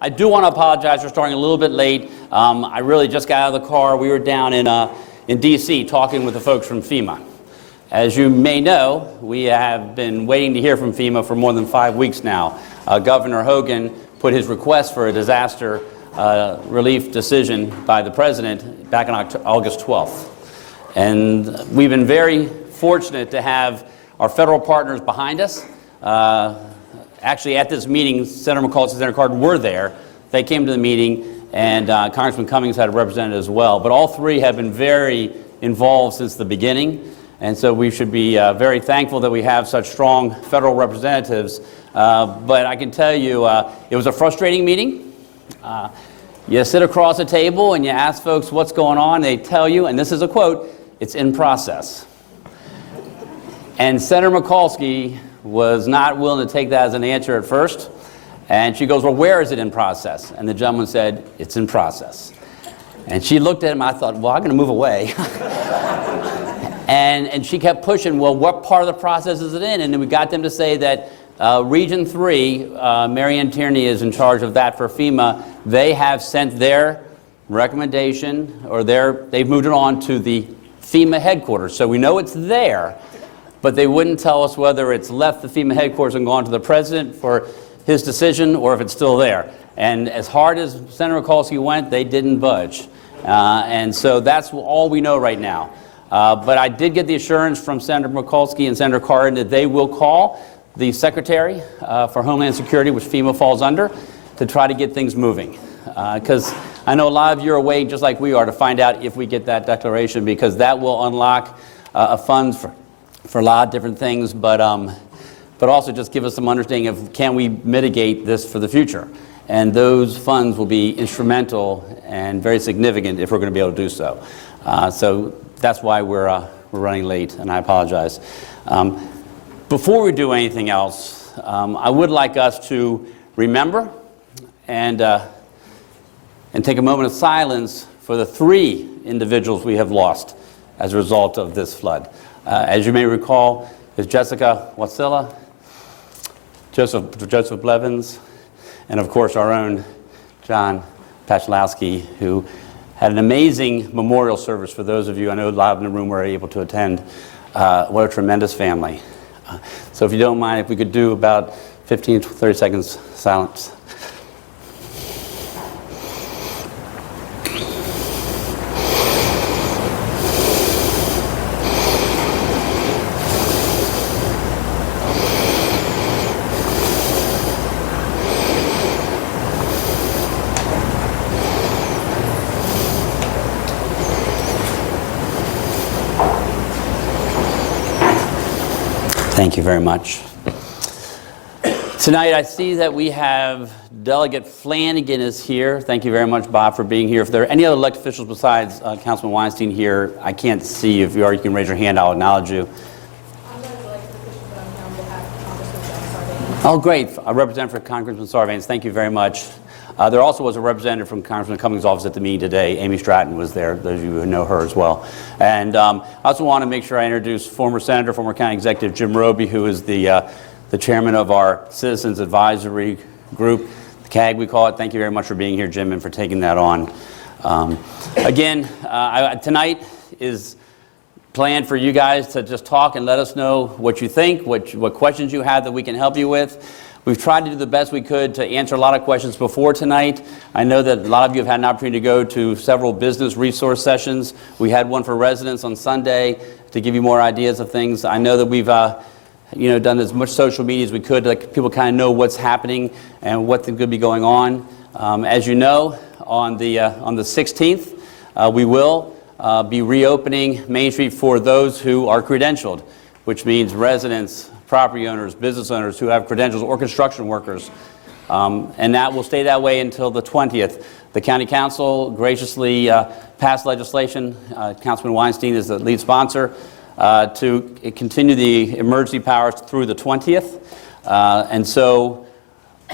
I do want to apologize for starting a little bit late. I really just got out of the car. We were down in D.C. talking with the folks from FEMA. As you may know, we have been waiting to hear from FEMA for more than 5 weeks now. Governor Hogan put his request for a disaster relief decision by the president back on August 12th. And we've been very fortunate to have our federal partners behind us. Actually, at this meeting, Senator Mikulski and Senator Cardin were there. They came to the meeting, and Congressman Cummings had a representative as well. But all three have been very involved since the beginning, and so we should be very thankful that we have such strong federal representatives. But I can tell you, it was a frustrating meeting. You sit across the table and you ask folks what's going on. They tell you, and this is a quote, "It's in process." And Senator Mikulski was not willing to take that as an answer at first. And she goes, "Well, where is it in process?" And the gentleman said, "It's in process." And she looked at him. I thought, well, I'm going to move away. and she kept pushing, well, what part of the process is it in? And then we got them to say that Region 3, Marianne Tierney is in charge of that for FEMA. They have sent their recommendation, or they've moved it on to the FEMA headquarters. So we know it's there, but they wouldn't tell us whether it's left the FEMA headquarters and gone to the president for his decision or if it's still there. And as hard as Senator Mikulski went, they didn't budge. And so that's all we know right now. But I did get the assurance from Senator Mikulski and Senator Cardin that they will call the Secretary for Homeland Security, which FEMA falls under, to try to get things moving. Because I know a lot of you are waiting, just like we are, to find out if we get that declaration, because that will unlock funds for a lot of different things, but also just give us some understanding of can we mitigate this for the future. And those funds will be instrumental and very significant if we're going to be able to do so. So that's why we're running late, and I apologize. Before we do anything else, I would like us to remember and take a moment of silence for the 3 individuals we have lost as a result of this flood. As you may recall, is Jessica Wasilla, Joseph Blevins, and of course our own John Pachlowski, who had an amazing memorial service for those of you. I know a lot of in the room were able to attend. What a tremendous family. So if you don't mind, if we could do about 15 to 30 seconds silence. Thank you very much. Tonight I see that we have Delegate Flanagan is here. Thank you very much, Bob, for being here. If there are any other elected officials besides Councilman Weinstein here, I can't see you. If you are, you can raise your hand. I'll acknowledge you. I'm not an elected official, but I'm here on behalf of Congressman John Sarbanes. Oh, great. A representative for Congressman Sarbanes. Thank you very much. There also was a representative from Congressman Cummings' office at the meeting today. Amy Stratton was there, those of you who know her as well. And I also want to make sure I introduce former Senator, former County Executive Jim Roby, who is the chairman of our Citizens Advisory Group, the CAG we call it. Thank you very much for being here, Jim, and for taking that on. Again, tonight is planned for you guys to just talk and let us know what you think, what questions you have that we can help you with. We've tried to do the best we could to answer a lot of questions before tonight. I know that a lot of you have had an opportunity to go to several business resource sessions. We had one for residents on Sunday to give you more ideas of things. I know that we've done as much social media as we could to let people kind of know what's happening and what could be going on. As you know, on the 16th, we will be reopening Main Street for those who are credentialed, which means residents, property owners, business owners who have credentials, or construction workers. And that will stay that way until the 20th. The County Council graciously passed legislation. Councilman Weinstein is the lead sponsor to continue the emergency powers through the 20th. And so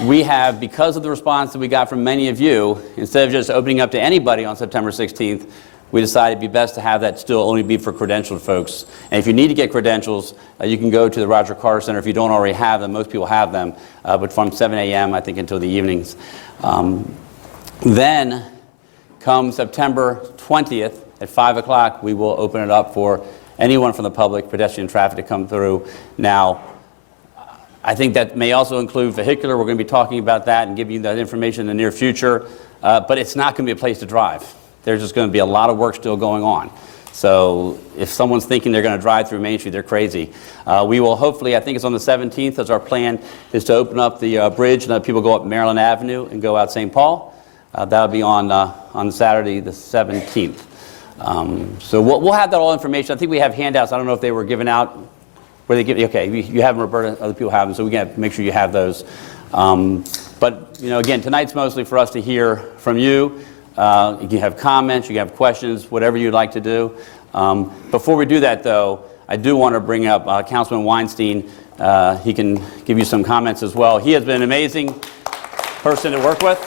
we have, because of the response that we got from many of you, instead of just opening up to anybody on September 16th, we decided it'd be best to have that still only be for credentialed folks. And if you need to get credentials, you can go to the Roger Carter Center if you don't already have them. Most people have them, but from 7 a.m., I think, until the evenings. Then, come September 20th at 5 o'clock, we will open it up for anyone from the public, pedestrian traffic, to come through. Now, I think that may also include vehicular. We're going to be talking about that and giving you that information in the near future. But it's not going to be a place to drive. There's just going to be a lot of work still going on. So if someone's thinking they're going to drive through Main Street, they're crazy. We will hopefully, I think it's on the 17th, as our plan is to open up the bridge and let people go up Maryland Avenue and go out St. Paul. That'll be on Saturday the 17th. So we'll have that all information. I think we have handouts. I don't know if they were given out. Where they give, okay, you have them, Roberta, other people have them, so we can make sure you have those. But, you know, again, tonight's mostly for us to hear from you. You can have comments, you can have questions, whatever you'd like to do. Before we do that, though, I do want to bring up Councilman Weinstein. He can give you some comments as well. He has been an amazing person to work with.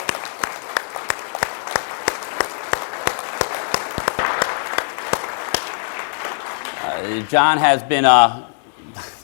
John has been a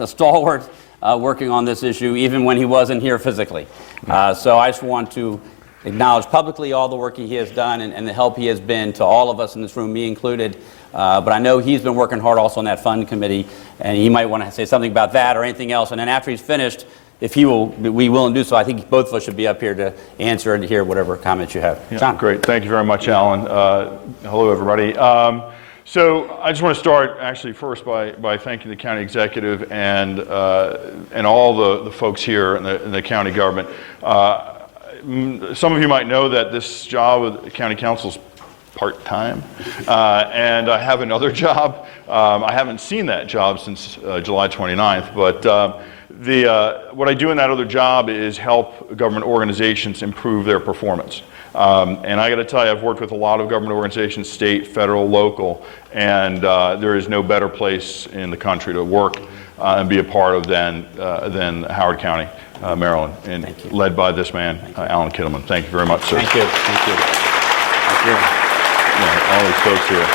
stalwart working on this issue, even when he wasn't here physically. So I just want to acknowledge publicly all the work he has done and the help he has been to all of us in this room, me included. But I know he's been working hard also on that fund committee, and he might want to say something about that or anything else. And then after he's finished, if he will, we will do so. I think both of us should be up here to answer and to hear whatever comments you have. Yeah, John. great. Thank you very much, Alan. Hello, everybody. So I just want to start actually first by thanking the county executive and all the folks here in the county government. Some of you might know that this job with the county council is part-time, and I have another job. I haven't seen that job since July 29th, but what I do in that other job is help government organizations improve their performance. And I got to tell you, I've worked with a lot of government organizations, state, federal, local, and there is no better place in the country to work and be a part of than Howard County, Maryland, and led by this man, Alan Kittleman. Thank you very much, sir. Thank you. Thank you. Thank you. Yeah, all these folks here.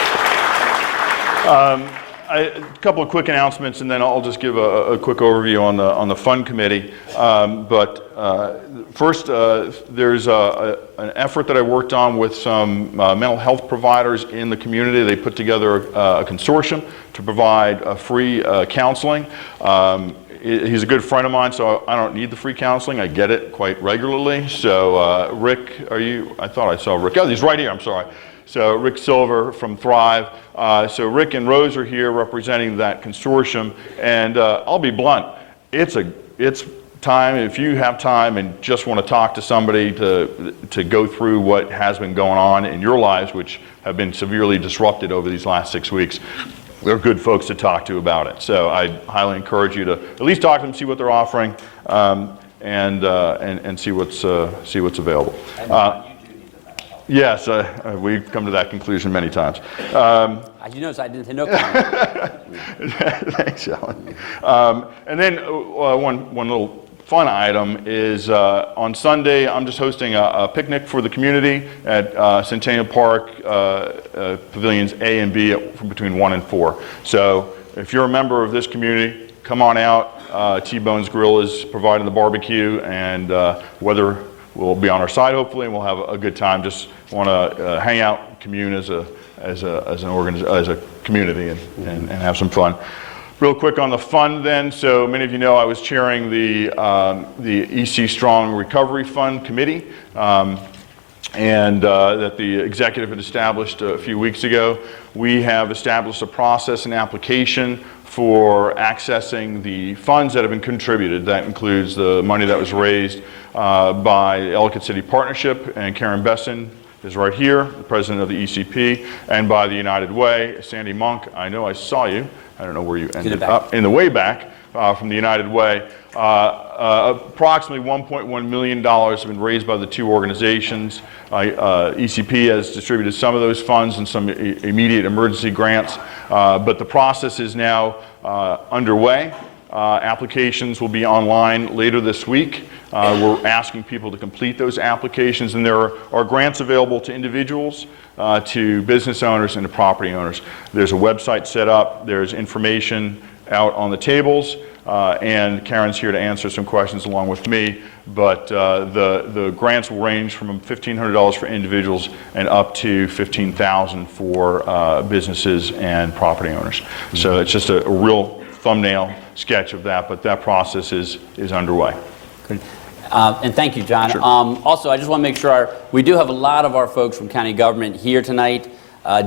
A couple of quick announcements, and then I'll just give a quick overview on the fund committee. First, there's an effort that I worked on with some mental health providers in the community. They put together a consortium to provide free counseling. He's a good friend of mine, so I don't need the free counseling. I get it quite regularly. So Rick, I thought I saw Rick. Oh, he's right here, I'm sorry. So Rick Silver from Thrive. So Rick and Rose are here representing that consortium, and I'll be blunt. It's time, if you have time and just want to talk to somebody to go through what has been going on in your lives, which have been severely disrupted over these last 6 weeks, they're good folks to talk to about it. So I highly encourage you to at least talk to them, see what they're offering, and see what's available. Yes, we've come to that conclusion many times. You notice I didn't say no comment. Thanks, Alan. And then one little fun item is on Sunday, I'm just hosting a picnic for the community at Centennial Park, Pavilions A and B from between 1 and 4. So if you're a member of this community, come on out. T-Bones Grill is providing the barbecue, and weather will be on our side hopefully, and we'll have a good time. Just want to hang out, commune as a community, and have some fun. Real quick on the fund then, so many of you know I was chairing the EC Strong Recovery Fund Committee, and that the executive had established a few weeks ago. We have established a process and application for accessing the funds that have been contributed. That includes the money that was raised by Ellicott City Partnership, and Karen Besson is right here, the president of the ECP, and by the United Way. Sandy Monk, I know I saw you. I don't know where you ended up. In the way back from the United Way. Approximately $1.1 million have been raised by the two organizations. ECP has distributed some of those funds and some immediate emergency grants, but the process is now underway. Applications will be online later this week. We're asking people to complete those applications, and there are grants available to individuals, to business owners, and to property owners. There's a website set up, there's information out on the tables, and Karen's here to answer some questions along with me, but the grants will range from $1,500 for individuals and up to $15,000 for businesses and property owners. So it's just a real thumbnail sketch of that, but that process is underway. Good. And thank you, John. Sure. Also, I just want to make sure, we do have a lot of our folks from county government here tonight.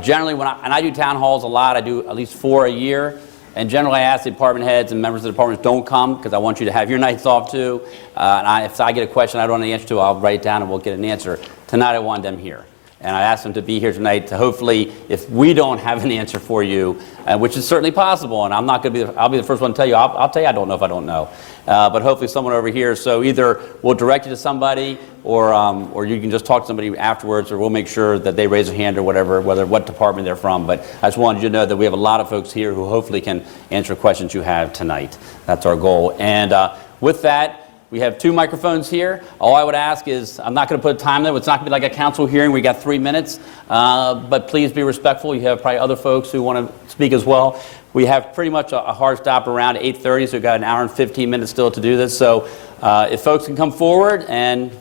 Generally, and I do town halls a lot, I do at least 4 a year, and generally I ask the department heads and members of the departments don't come, because I want you to have your nights off too. If I get a question I don't know the answer to, I'll write it down and we'll get an answer. Tonight I want them here. And I asked them to be here tonight to hopefully, if we don't have an answer for you, which is certainly possible, and I'm not going to be, I'll be the first one to tell you, I'll tell you I don't know if I don't know. But hopefully someone over here, so either we'll direct you to somebody, or you can just talk to somebody afterwards, or we'll make sure that they raise a hand or whatever, what department they're from. But I just wanted you to know that we have a lot of folks here who hopefully can answer questions you have tonight. That's our goal. And with that, we have 2 microphones here. All I would ask is, I'm not going to put a time limit. It's not going to be like a council hearing. We got 3 minutes. But please be respectful. You have probably other folks who want to speak as well. We have pretty much a hard stop around 8:30, so we've got an hour and 15 minutes still to do this. So if folks can come forward and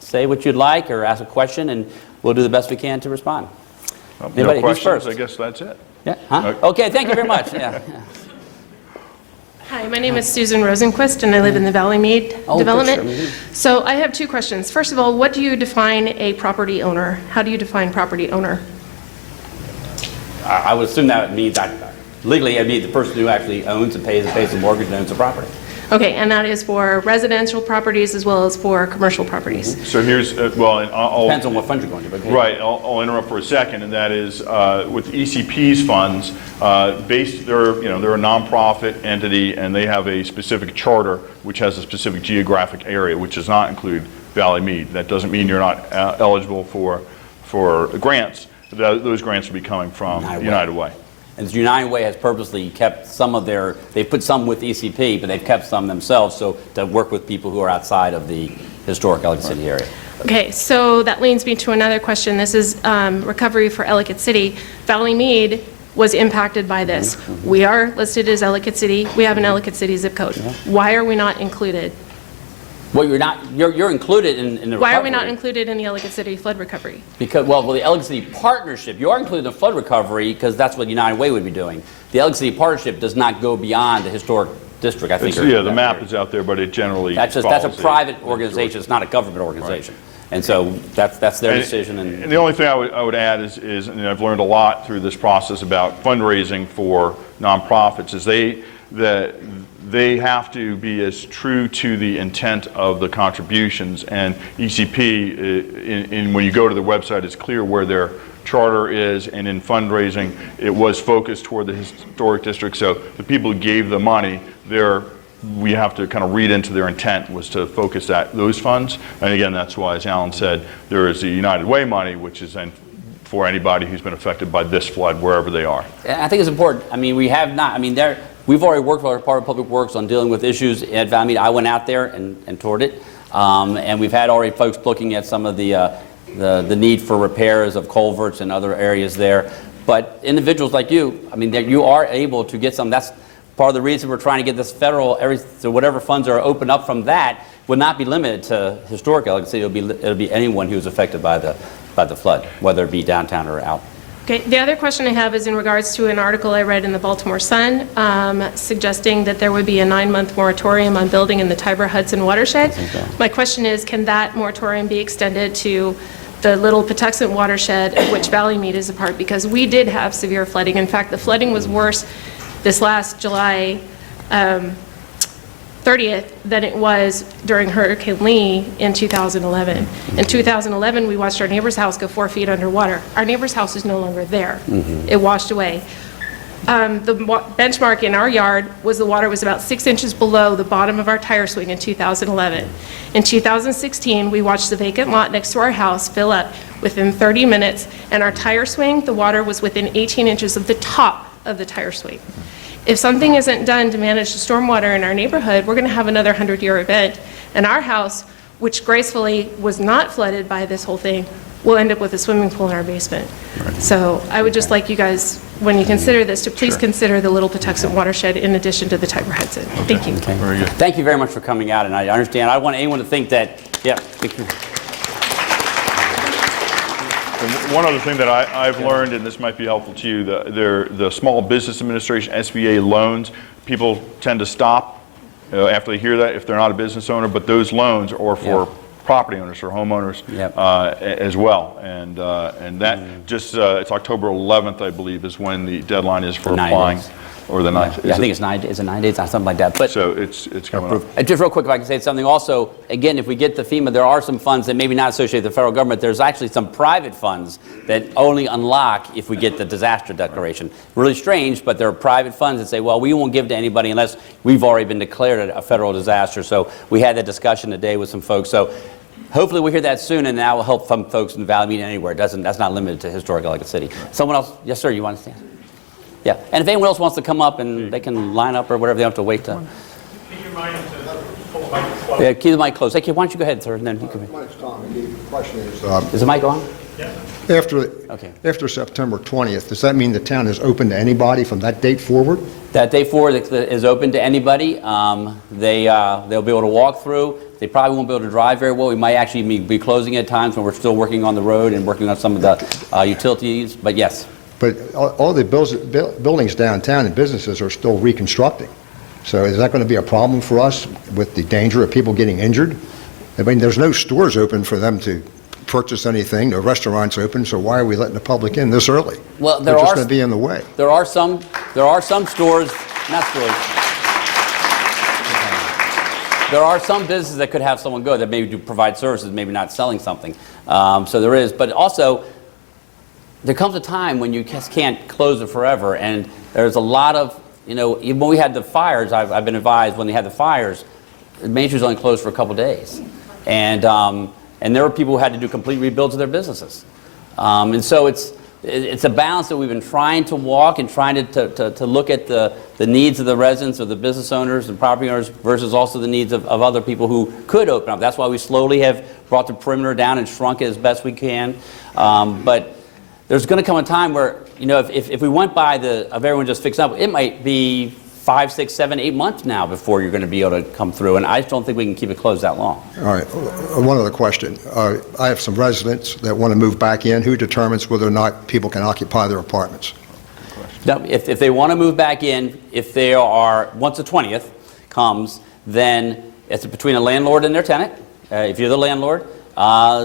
say what you'd like or ask a question, and we'll do the best we can to respond. Well, Anybody? no Who's questions, first? I guess that's it. Yeah? Huh? Okay, thank you very much. Yeah. Hi, my name is Susan Rosenquist, and I live in the Valley Mead development. Sure. So I have 2 questions. First of all, what do you define a property owner? How do you define property owner? I would assume that means, legally, I mean the person who actually owns and pays the mortgage and owns the property. Okay, and that is for residential properties as well as for commercial properties. So here's, well, and Depends on what fund you're going to. But right, I'll interrupt for a second, and that is with ECP's funds, they're a nonprofit entity, and they have a specific charter which has a specific geographic area, which does not include Valley Mead. That doesn't mean you're not eligible for grants. Those grants will be coming from United Way. And United Way has purposely kept some of they put some with ECP, but they've kept some themselves to work with people who are outside of the historic Ellicott City area. Okay, so that leads me to another question. This is recovery for Ellicott City. Valley Mead was impacted by this. We are listed as Ellicott City. We have an Ellicott City zip code. Why are we not included? Well, you're included in the recovery. Why are we not included in the Ellicott City flood recovery? Because, well, the Ellicott City Partnership, you are included in the flood recovery because that's what United Way would be doing. The Ellicott City Partnership does not go beyond the historic district, I think. Yeah, the map is out there, but it generally that's a follows private organization. It's not a government organization. Right. And so that's their decision. And the only thing I would add is and I've learned a lot through this process about fundraising for nonprofits, is they have to be as true to the intent of the contributions, and ECP, when you go to the website, it's clear where their charter is, and in fundraising, it was focused toward the historic district, so the people who gave the money, we have to kind of read into their intent was to focus those funds, and again, that's why, as Alan said, there is the United Way money, which is then for anybody who's been affected by this flood, wherever they are. I think it's important. I mean, we've already worked with our Department of Public Works on dealing with issues at Valley Mead. I went out there and toured it, and we've had already folks looking at some of the need for repairs of culverts and other areas there. But individuals like you, I mean, you are able to get some. That's part of the reason we're trying to get this federal, so whatever funds are opened up from that would not be limited to historic Ellicott City. It'll be anyone who's affected by the flood, whether it be downtown or out. Okay, the other question I have is in regards to an article I read in the Baltimore Sun suggesting that there would be a 9-month moratorium on building in the Tiber-Hudson watershed. My question is, can that moratorium be extended to the Little Patuxent watershed, of which Valley Mead is a part? Because we did have severe flooding. In fact, the flooding was worse this last July 30th than it was during Hurricane Lee in 2011. In 2011, we watched our neighbor's house go 4 feet underwater. Our neighbor's house is no longer there. It washed away. The benchmark in our yard was the water was about 6 inches below the bottom of our tire swing in 2011. In 2016, we watched the vacant lot next to our house fill up within 30 minutes, and our tire swing, the water was within 18 inches of the top of the tire swing. If something isn't done to manage the stormwater in our neighborhood, we're going to have another 100-year event, and our house, which gracefully was not flooded by this whole thing, will end up with a swimming pool in our basement. So I would just like you guys, when you consider this, to please consider the Little Patuxent watershed in addition to the Tiber Hudson. Thank you. Very good. Thank you very much for coming out, and I understand. I don't want anyone to think that, yeah. thank you. And one other thing that I've learned, and this might be helpful to you, the Small Business Administration, SBA loans, people tend to stop after they hear that if they're not a business owner, but those loans are for property owners or homeowners as well. And that just, it's October 11th, I believe, is when the deadline is for 9 applying. days. Or the 9th. Yeah, I think it's 9 days, 9 days, something like that. But So it's coming up. just real quick, if I can say something also, again, if we get the FEMA, there are some funds that maybe not associated with the federal government. There's actually some private funds that only unlock if we get the disaster declaration. Really strange, but there are private funds that say, well, we won't give to anybody unless we've already been declared a federal disaster. So we had that discussion today with some folks. So hopefully we hear that soon, and that will help some folks in the Valley Meet anywhere. That's not limited to historic Ellicott City. Someone else? Yes, sir, you want to stand? Yeah, and if anyone else wants to come up and they can line up or whatever, they don't have to wait to. Keep your mind to hold the mic close. Yeah, keep the mic close. Hey, why don't you go ahead, sir, and then you can. My name's Tom, and the question Is the mic on? is, after September 20th, does that mean the town is open to anybody from that date forward? That day forward is open to anybody. They'll be able to walk through. They probably won't be able to drive very well. We might actually be closing at times when we're still working on the road and working on some of the utilities, but yes. But all the buildings downtown and businesses are still reconstructing. So is that going to be a problem for us with the danger of people getting injured? I mean, there's no stores open for them to purchase anything, no restaurants open, so why are we letting the public in this early? Well, They're just going to be in the way. There are some stores, not stores. There are some businesses that could have someone go that maybe do provide services, maybe not selling something. So there is, but also there comes a time when you just can't close it forever, and there's a lot of, even when we had the fires, I've been advised when they had the fires, Main Street was only closed for a couple days, and there were people who had to do complete rebuilds of their businesses, and so it's a balance that we've been trying to walk and trying to look at the needs of the residents, of the business owners and property owners versus also the needs of other people who could open up. That's why we slowly have brought the perimeter down and shrunk it as best we can, but there's going to come a time where, if we went by of everyone just fixing up, it might be 5, 6, 7, 8 months now before you're going to be able to come through, and I just don't think we can keep it closed that long. All right, one other question. I have some residents that want to move back in. Who determines whether or not people can occupy their apartments? Now, if they want to move back in, if they are, once the 20th comes, then it's between a landlord and their tenant. If you're the landlord,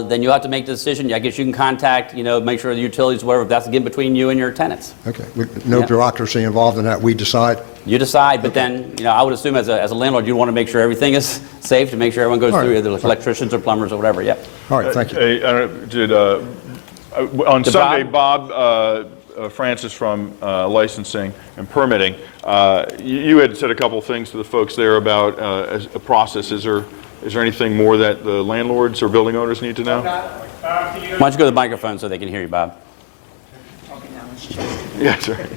then you have to make the decision. I guess you can contact, make sure the utilities, whatever, that's again between you and your tenants. Okay, no bureaucracy involved in that, we decide? You decide, but then, I would assume as a landlord, you want to make sure everything is safe, to make sure everyone goes All right. through, either electricians or plumbers or whatever, yeah. All right, thank you. Hey, I don't know, on To Sunday, Bob Francis from licensing and permitting, you had said a couple things to the folks there about a process. Is there anything more that the landlords or building owners need to know? Why don't you go to the microphone so they can hear you, Bob? Yeah, sir.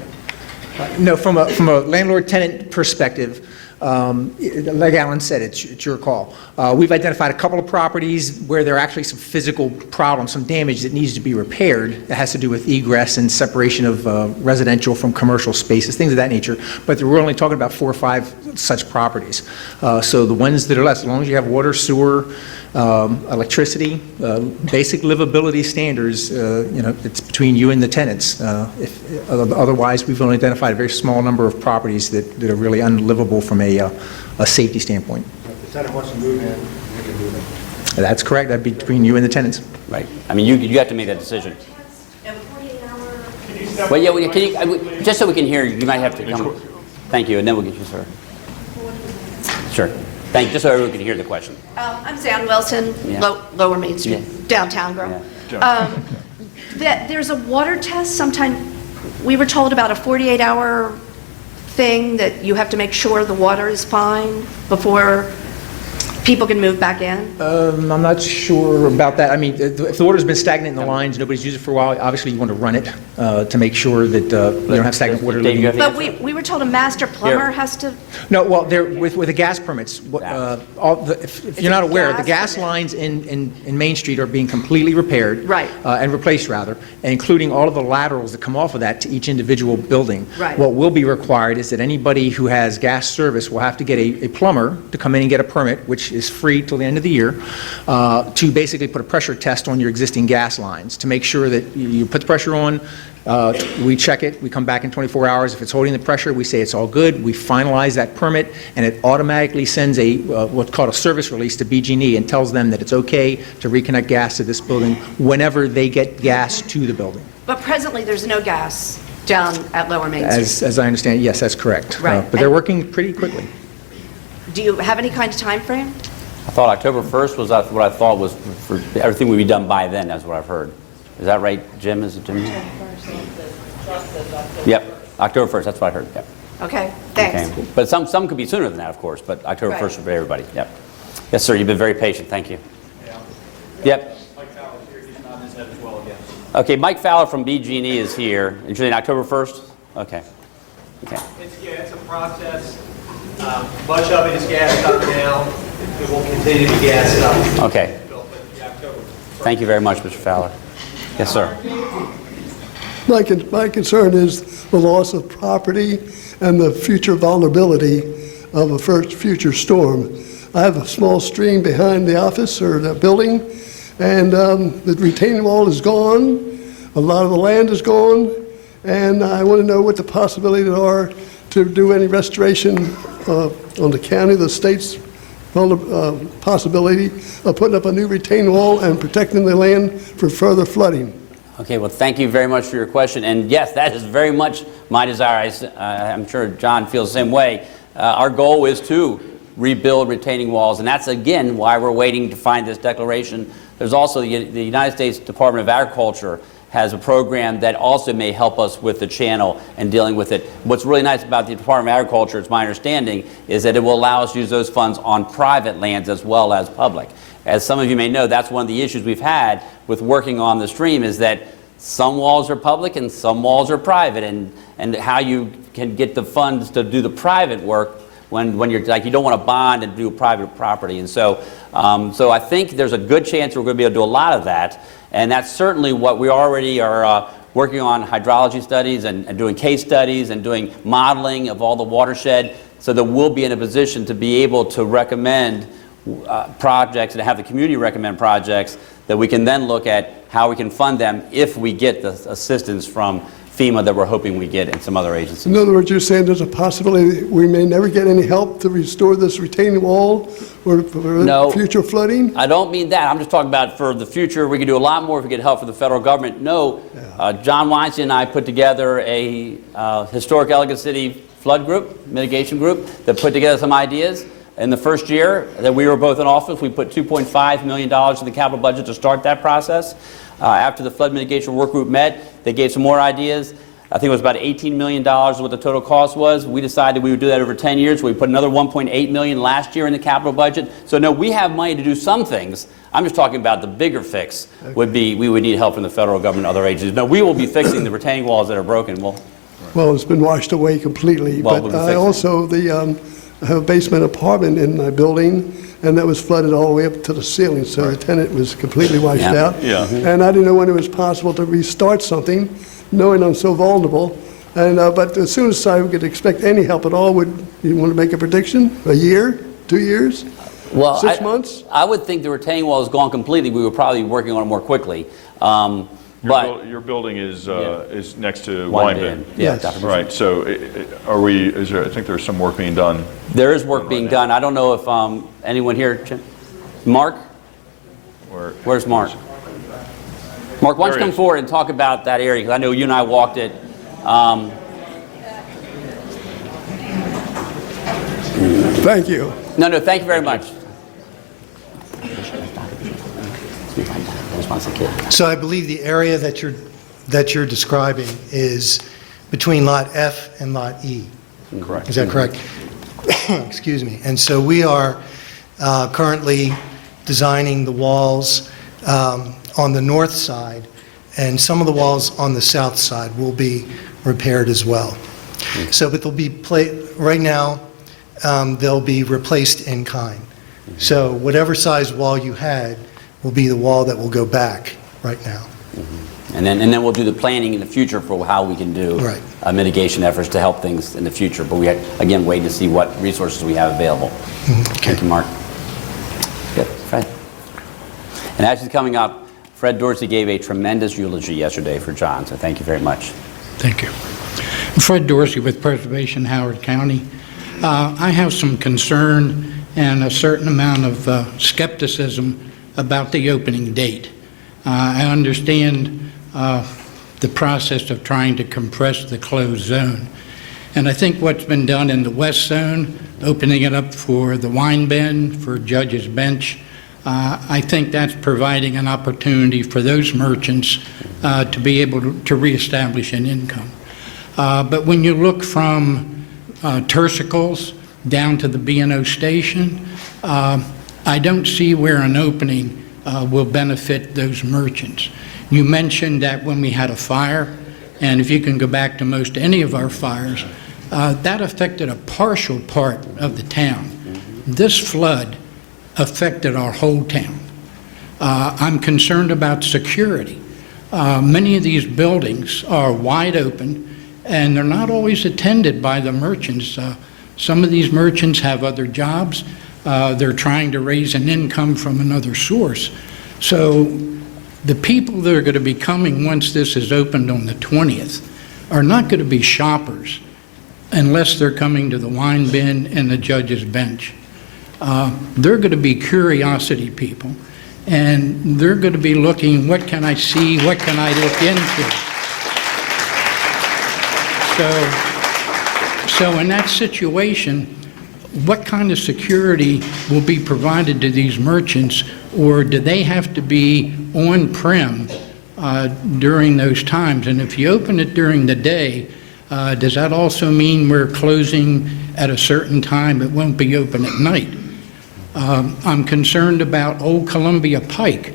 No, from a landlord-tenant perspective, like Alan said, it's your call. We've identified a couple of properties where there are actually some physical problems, some damage that needs to be repaired that has to do with egress and separation of residential from commercial spaces, things of that nature. But we're only talking about 4 or 5 such properties. So the ones that are less, as long as you have water, sewer, electricity, basic livability standards, it's between you and the tenants. Otherwise, we've only identified a very small number of properties that are really unlivable from a safety standpoint. If the tenant wants to move in, they can move in. That's correct. That'd be between you and the tenants. Right. I mean, you have to make that decision. Well, yeah, can you, just so we can hear you, you might have to come. Thank you, and then we'll get you, sir. Sure. Thank you, just so everyone can hear the question. I'm Zan Wilson, Yeah. Lower Main Street, Yeah. downtown girl. There's a water test sometime, we were told about a 48-hour thing that you have to make sure the water is fine before people can move back in? I'm not sure about that. I mean, if the water's been stagnant in the lines, nobody's used it for a while, obviously you want to run it to make sure that you don't have stagnant water Dave, you leaving. have But we were told a master plumber has to, No, well, with the gas permits, if you're not it aware, the gas gas lines in Main Street are being completely repaired. Right. And replaced, rather, including all of the laterals that come off of that to each individual building. Right. What will be required is that anybody who has gas service will have to get a plumber to come in and get a permit, which is free till the end of the year, to basically put a pressure test on your existing gas lines, to make sure that you put the pressure on, we check it, we come back in 24 hours. If it's holding the pressure, we say it's all good, we finalize that permit, and it automatically sends a what's called a service release to BG&E and tells them that it's okay to reconnect gas to this building whenever they get gas to the building. but presently, there's no gas down at Lower Main Street. As I understand, yes, that's correct. Right. But they're And- working pretty quickly. Do you have any kind of time frame? I thought October 1st was what I thought was for everything would be done by then, that's what I've heard. Is that right, Jim? Is it Jim? Yep, October 1st, that's what I heard, yep. Okay, thanks. Okay. But some could be sooner than that, of course, but October Right. 1st for everybody, yep. Yes, sir, you've been very patient, thank you. Yep. Mike Fowler's here, he's nodding his head as well again. Okay, Mike Fowler from BG&E is here. And you're saying October 1st? Okay. Okay. It's a process. Much of it is gassed up now. It will continue to be gassed up. Okay. Thank you very much, Mr. Fowler. Yes, sir. My concern is the loss of property and the future vulnerability of a future storm. I have a small stream behind the office or the building, and the retaining wall is gone. A lot of the land is gone, and I want to know what the possibilities are to do any restoration on the county, the state's possibility of putting up a new retaining wall and protecting the land for further flooding. Okay, well, thank you very much for your question. And yes, that is very much my desire. I'm sure John feels the same way. Our goal is to rebuild retaining walls, and that's, again, why we're waiting to find this declaration. There's also the United States Department of Agriculture has a program that also may help us with the channel and dealing with it. What's really nice about the Department of Agriculture, it's my understanding, is that it will allow us to use those funds on private lands as well as public. As some of you may know, that's one of the issues we've had with working on the stream, is that some walls are public and some walls are private, and how you can get the funds to do the private work when you're like, you don't want to bond and do private property. And so I think there's a good chance we're going to be able to do a lot of that, and that's certainly what we already are working on, hydrology studies and doing case studies and doing modeling of all the watershed, so that we'll be in a position to be able to recommend projects and have the community recommend projects that we can then look at how we can fund them if we get the assistance from FEMA that we're hoping we get and some other agencies. In other words, you're saying there's a possibility we may never get any help to restore this retaining wall or No. future flooding? I don't mean that. I'm just talking about for the future. We could do a lot more if we get help from the federal government. No, John Weinstein and I put together a historic Ellicott City flood group, mitigation group, that put together some ideas. In the first year that we were both in office, we put $2.5 million in the capital budget to start that process. After the flood mitigation work group met, they gave some more ideas. I think it was about $18 million is what the total cost was. We decided we would do that over 10 years. So we put another $1.8 million last year in the capital budget. So no, we have money to do some things. I'm just talking about the bigger fix would be we would need help from the federal government and other agencies. No, we will be fixing the retaining walls that are broken. Well, it's been washed away completely, Well, but we'll be I fixing it. also, I have a basement apartment in my building, and that was flooded all the way up to the ceiling, so the tenant was completely washed Yeah. out. Yeah. And I didn't know when it was possible to restart something, knowing I'm so vulnerable. And, but as soon as I could expect any help at all, would you want to make a prediction? A year? 2 years? Well, 6 months? I would think the retaining wall is gone completely. We would probably be working on it more quickly. But Your building is next to One Winebin. bin. Yeah, Yes. Dr. Right, so I think there's some work being done. There is work being done. I don't know if anyone here, Mark? Where's Mark? Mark, why don't you There he come is. forward and talk about that area, because I know you and I walked it. Thank you. No, thank you very much. So I believe the area that you're describing is between Lot F and Lot E. Correct. Is that correct? Excuse me. And so we are currently designing the walls on the north side, and some of the walls on the south side will be repaired as well. So, but they'll be, right now, they'll be replaced in kind. So whatever size wall you had will be the wall that will go back right now. And then we'll do the planning in the future for how we can do Right. mitigation efforts to help things in the future. But we, again, wait to see what resources we have available. Thank you, Mark. Good, Fred. And as he's coming up, Fred Dorsey gave a tremendous eulogy yesterday for John, so thank you very much. Thank you. Fred Dorsey with Preservation Howard County. I have some concern and a certain amount of skepticism about the opening date. I understand the process of trying to compress the closed zone. And I think what's been done in the west zone, opening it up for the wine bin, for Judge's Bench, I think that's providing an opportunity for those merchants to be able to reestablish an income. But when you look from Tursicles down to the B&O station, I don't see where an opening will benefit those merchants. You mentioned that when we had a fire, and if you can go back to most any of our fires, that affected a partial part of the town. This flood affected our whole town. I'm concerned about security. Many of these buildings are wide open, and they're not always attended by the merchants. Some of these merchants have other jobs. They're trying to raise an income from another source. So the people that are going to be coming once this is opened on the 20th are not going to be shoppers unless they're coming to the wine bin and the Judge's Bench. They're going to be curiosity people, and they're going to be looking, what can I see, what can I look into? So in that situation, what kind of security will be provided to these merchants, or do they have to be on-prem during those times? And if you open it during the day, does that also mean we're closing at a certain time? It won't be open at night. I'm concerned about Old Columbia Pike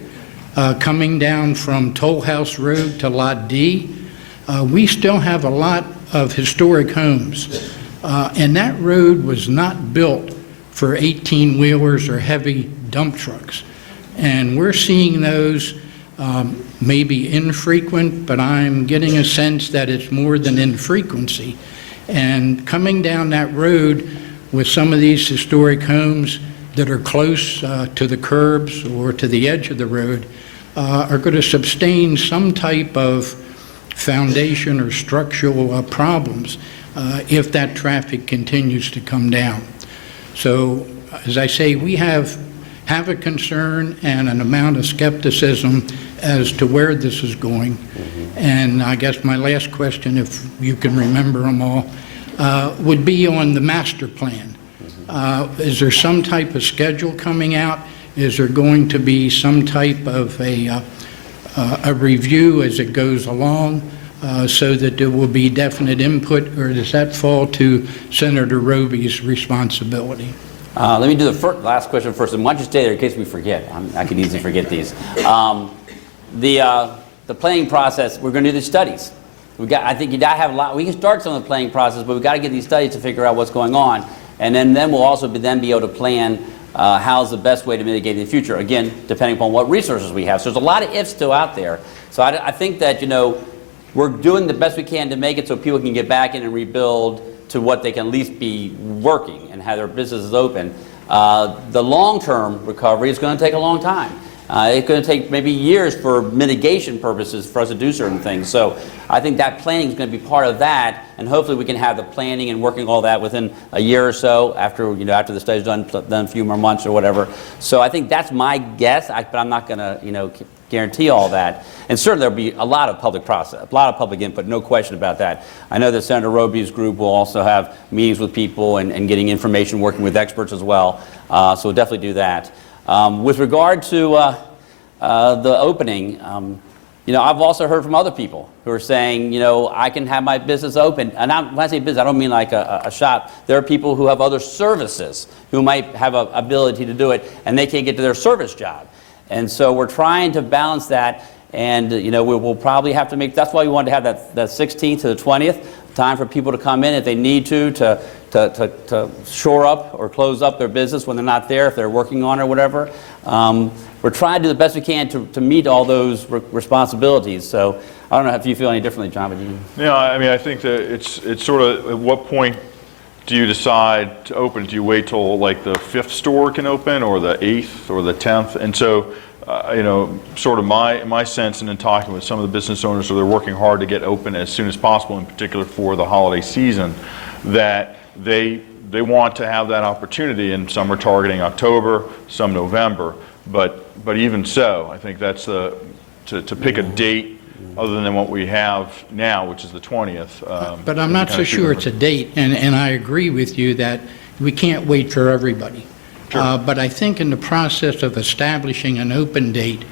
coming down from Toll House Road to Lot D. We still have a lot of historic homes, and that road was not built for 18-wheelers or heavy dump trucks. And we're seeing those maybe infrequent, but I'm getting a sense that it's more than infrequency. And coming down that road with some of these historic homes that are close to the curbs or to the edge of the road are going to sustain some type of foundation or structural problems if that traffic continues to come down. So, as I say, we have a concern and an amount of skepticism as to where this is going. And I guess my last question, if you can remember them all, would be on the master plan. Is there some type of schedule coming out? Is there going to be some type of a review as it goes along so that there will be definite input, or does that fall to Senator Roby's responsibility? Let me do the last question first, and why don't you stay there in case we forget? I could easily forget these. The planning process, we're going to do the studies. I think you got to have a lot. We can start some of the planning process, but we've got to get these studies to figure out what's going on, and then we'll also be able to plan how's the best way to mitigate in the future. Again, depending upon what resources we have. So there's a lot of ifs still out there. So I think that we're doing the best we can to make it so people can get back in and rebuild to what they can at least be working and have their businesses open. The long-term recovery is going to take a long time. It's going to take maybe years for mitigation purposes for us to do certain things. So I think that planning is going to be part of that, and hopefully we can have the planning and working all that within a year or so after after the study's done a few more months or whatever. So I think that's my guess, but I'm not going to guarantee all that. And certainly there'll be a lot of public process, a lot of public input, no question about that. I know that Senator Roby's group will also have meetings with people and getting information, working with experts as well. So we'll definitely do that. With regard to the opening, You know, I've also heard from other people who are saying, you know, I can have my business open. And when I say business, I don't mean like a shop. There are people who have other services who might have an ability to do it, and they can't get to their service job. And so we're trying to balance that. And, you know, we'll probably have to make, that's why we wanted to have that 16th to the 20th, time for people to come in if they need to shore up or close up their business when they're not there, if they're working on it or whatever. We're trying to do the best we can to meet all those responsibilities. So I don't know if you feel any differently, John, but you... Yeah, I mean, I think that it's sort of, at what point do you decide to open? Do you wait till like the 5th store can open, or the 8th or the 10th? And so, you know, sort of my sense, and in talking with some of the business owners, so they're working hard to get open as soon as possible, in particular for the holiday season, that they want to have that opportunity, and some are targeting October, some November, but even so, I think that's to pick a date other than what we have now, which is the 20th. But I'm not so sure it's a date, and I agree with you that we can't wait for everybody. Sure. But I think in the process of establishing an open date,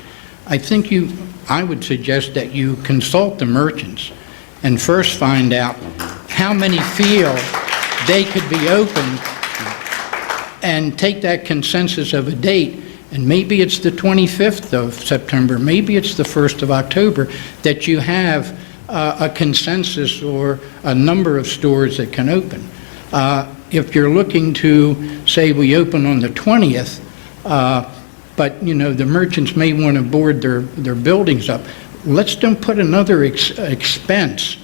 I would suggest that you consult the merchants and first find out how many feel they could be open, and take that consensus of a date. And maybe it's the 25th of September, maybe it's the 1st of October, that you have a consensus or a number of stores that can open. If you're looking to say we open on the 20th, but you know the merchants may want to board their buildings up, let's don't put another expense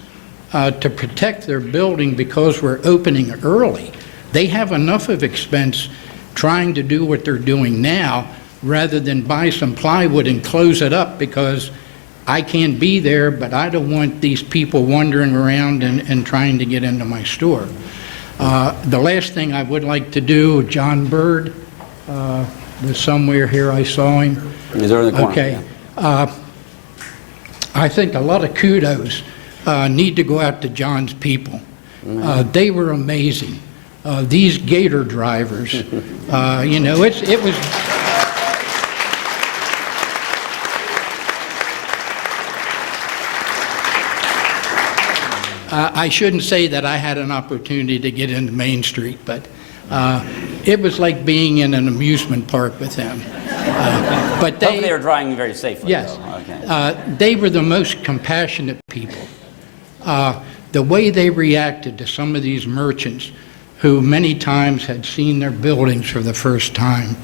to protect their building because we're opening early. They have enough of expense trying to do what they're doing now, rather than buy some plywood and close it up because I can't be there, but I don't want these people wandering around and trying to get into my store. The last thing I would like to do, John Bird was somewhere here, I saw him. He's over in the corner. Okay. Yeah. I think a lot of kudos need to go out to John's people. They were amazing. These gator drivers, you know, it was... I shouldn't say that I had an opportunity to get into Main Street, but it was like being in an amusement park with them. But Hopefully they were driving very safely. Yes. Though. Okay. They were the most compassionate people. The way they reacted to some of these merchants who many times had seen their buildings for the first time,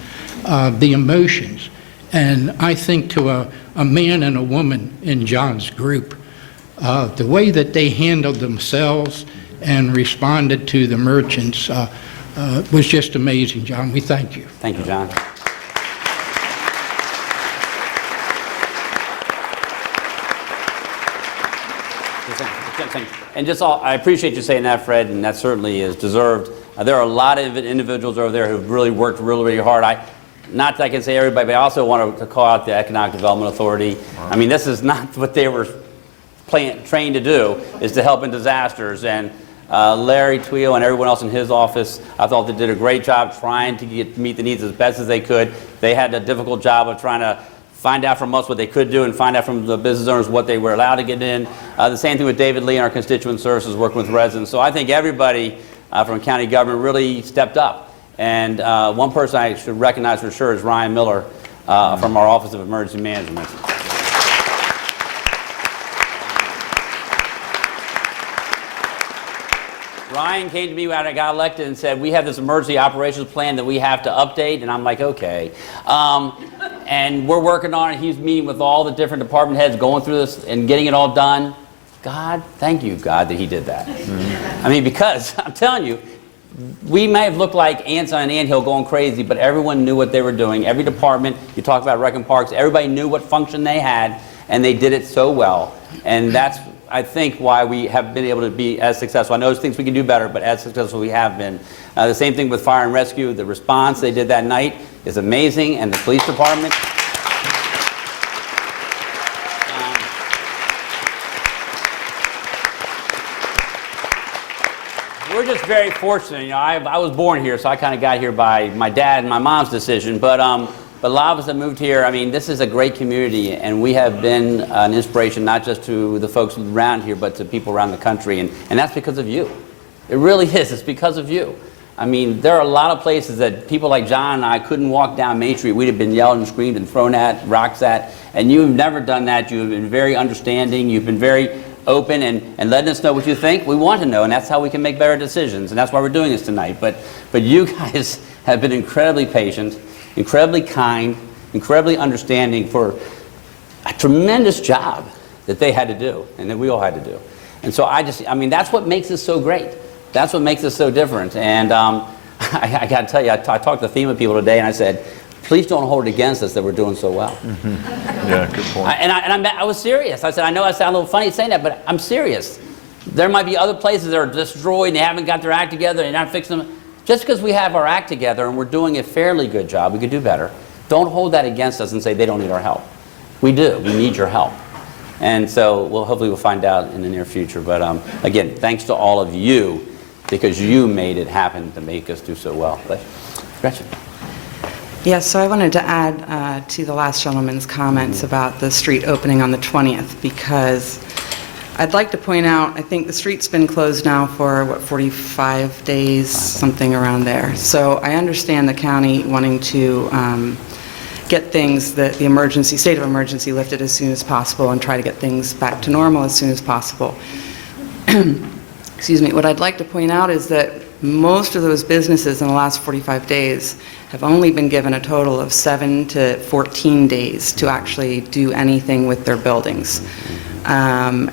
the emotions. And I think to a man and a woman in John's group, the way that they handled themselves and responded to the merchants was just amazing, John. We thank you. Thank you, John. And I appreciate you saying that, Fred, and that certainly is deserved. There are a lot of individuals over there who've really worked really, really hard. Not that I can say everybody, but I also want to call out the Economic Development Authority. I mean, this is not what they were trained to do, is to help in disasters. And Larry Tweel and everyone else in his office, I thought they did a great job trying to meet the needs as best as they could. They had a difficult job of trying to find out from us what they could do and find out from the business owners what they were allowed to get in. The same thing with David Lee and our constituent services working with residents. So I think everybody from county government really stepped up. And one person I should recognize for sure is Ryan Miller from our Office of Emergency Management. Ryan came to me when I got elected and said, we have this emergency operations plan that we have to update. And I'm like, okay. And we're working on it. He's meeting with all the different department heads, going through this and getting it all done. God, thank you, God, that he did that. I mean, because I'm telling you, we may have looked like ants on an anthill going crazy, but everyone knew what they were doing. Every department, you talk about rec and parks, everybody knew what function they had, and they did it so well. And that's, I think, why we have been able to be as successful. I know there's things we can do better, but as successful we have been. The same thing with fire and rescue. The response they did that night is amazing, and the police department. We're just very fortunate. You know, I was born here, so I kind of got here by my dad and my mom's decision. But But a lot of us that moved here, I mean, this is a great community, and we have been an inspiration not just to the folks around here, but to people around the country, and that's because of you. It really is. It's because of you. I mean, there are a lot of places that people like John and I couldn't walk down Main Street. We'd have been yelled and screamed and thrown at, rocks at, and you've never done that. You've been very understanding. You've been very open and letting us know what you think. We want to know, and that's how we can make better decisions, and that's why we're doing this tonight. But you guys have been incredibly patient, incredibly kind, incredibly understanding for a tremendous job that they had to do and that we all had to do. And so I mean, that's what makes this so great. That's what makes us so different. And I got to tell you, I talked to FEMA people today, and I said, please don't hold it against us that we're doing so well. Yeah, good point. I was serious. I said, I know I sound a little funny saying that, but I'm serious. There might be other places that are destroyed and they haven't got their act together and they're not fixing them. Just because we have our act together and we're doing a fairly good job, we could do better. Don't hold that against us and say they don't need our help. We do. We need your help. And so hopefully we'll find out in the near future. But again, thanks to all of you, because you made it happen to make us do so well. But Gretchen. Yes, so I wanted to add to the last gentleman's comments about the street opening on the 20th, because I'd like to point out, I think the street's been closed now for, 45 days, something around there. So I understand the county wanting to get things, the state of emergency lifted as soon as possible and try to get things back to normal as soon as possible. Excuse me. What I'd like to point out is that most of those businesses in the last 45 days have only been given a total of 7 to 14 days to actually do anything with their buildings. And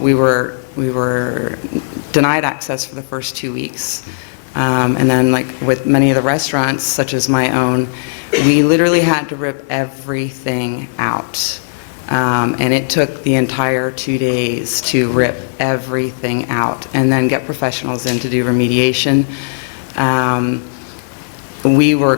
we were denied access for the first 2 weeks. And then, like with many of the restaurants, such as my own, we literally had to rip everything out. And it took the entire 2 days to rip everything out and then get professionals in to do remediation. We were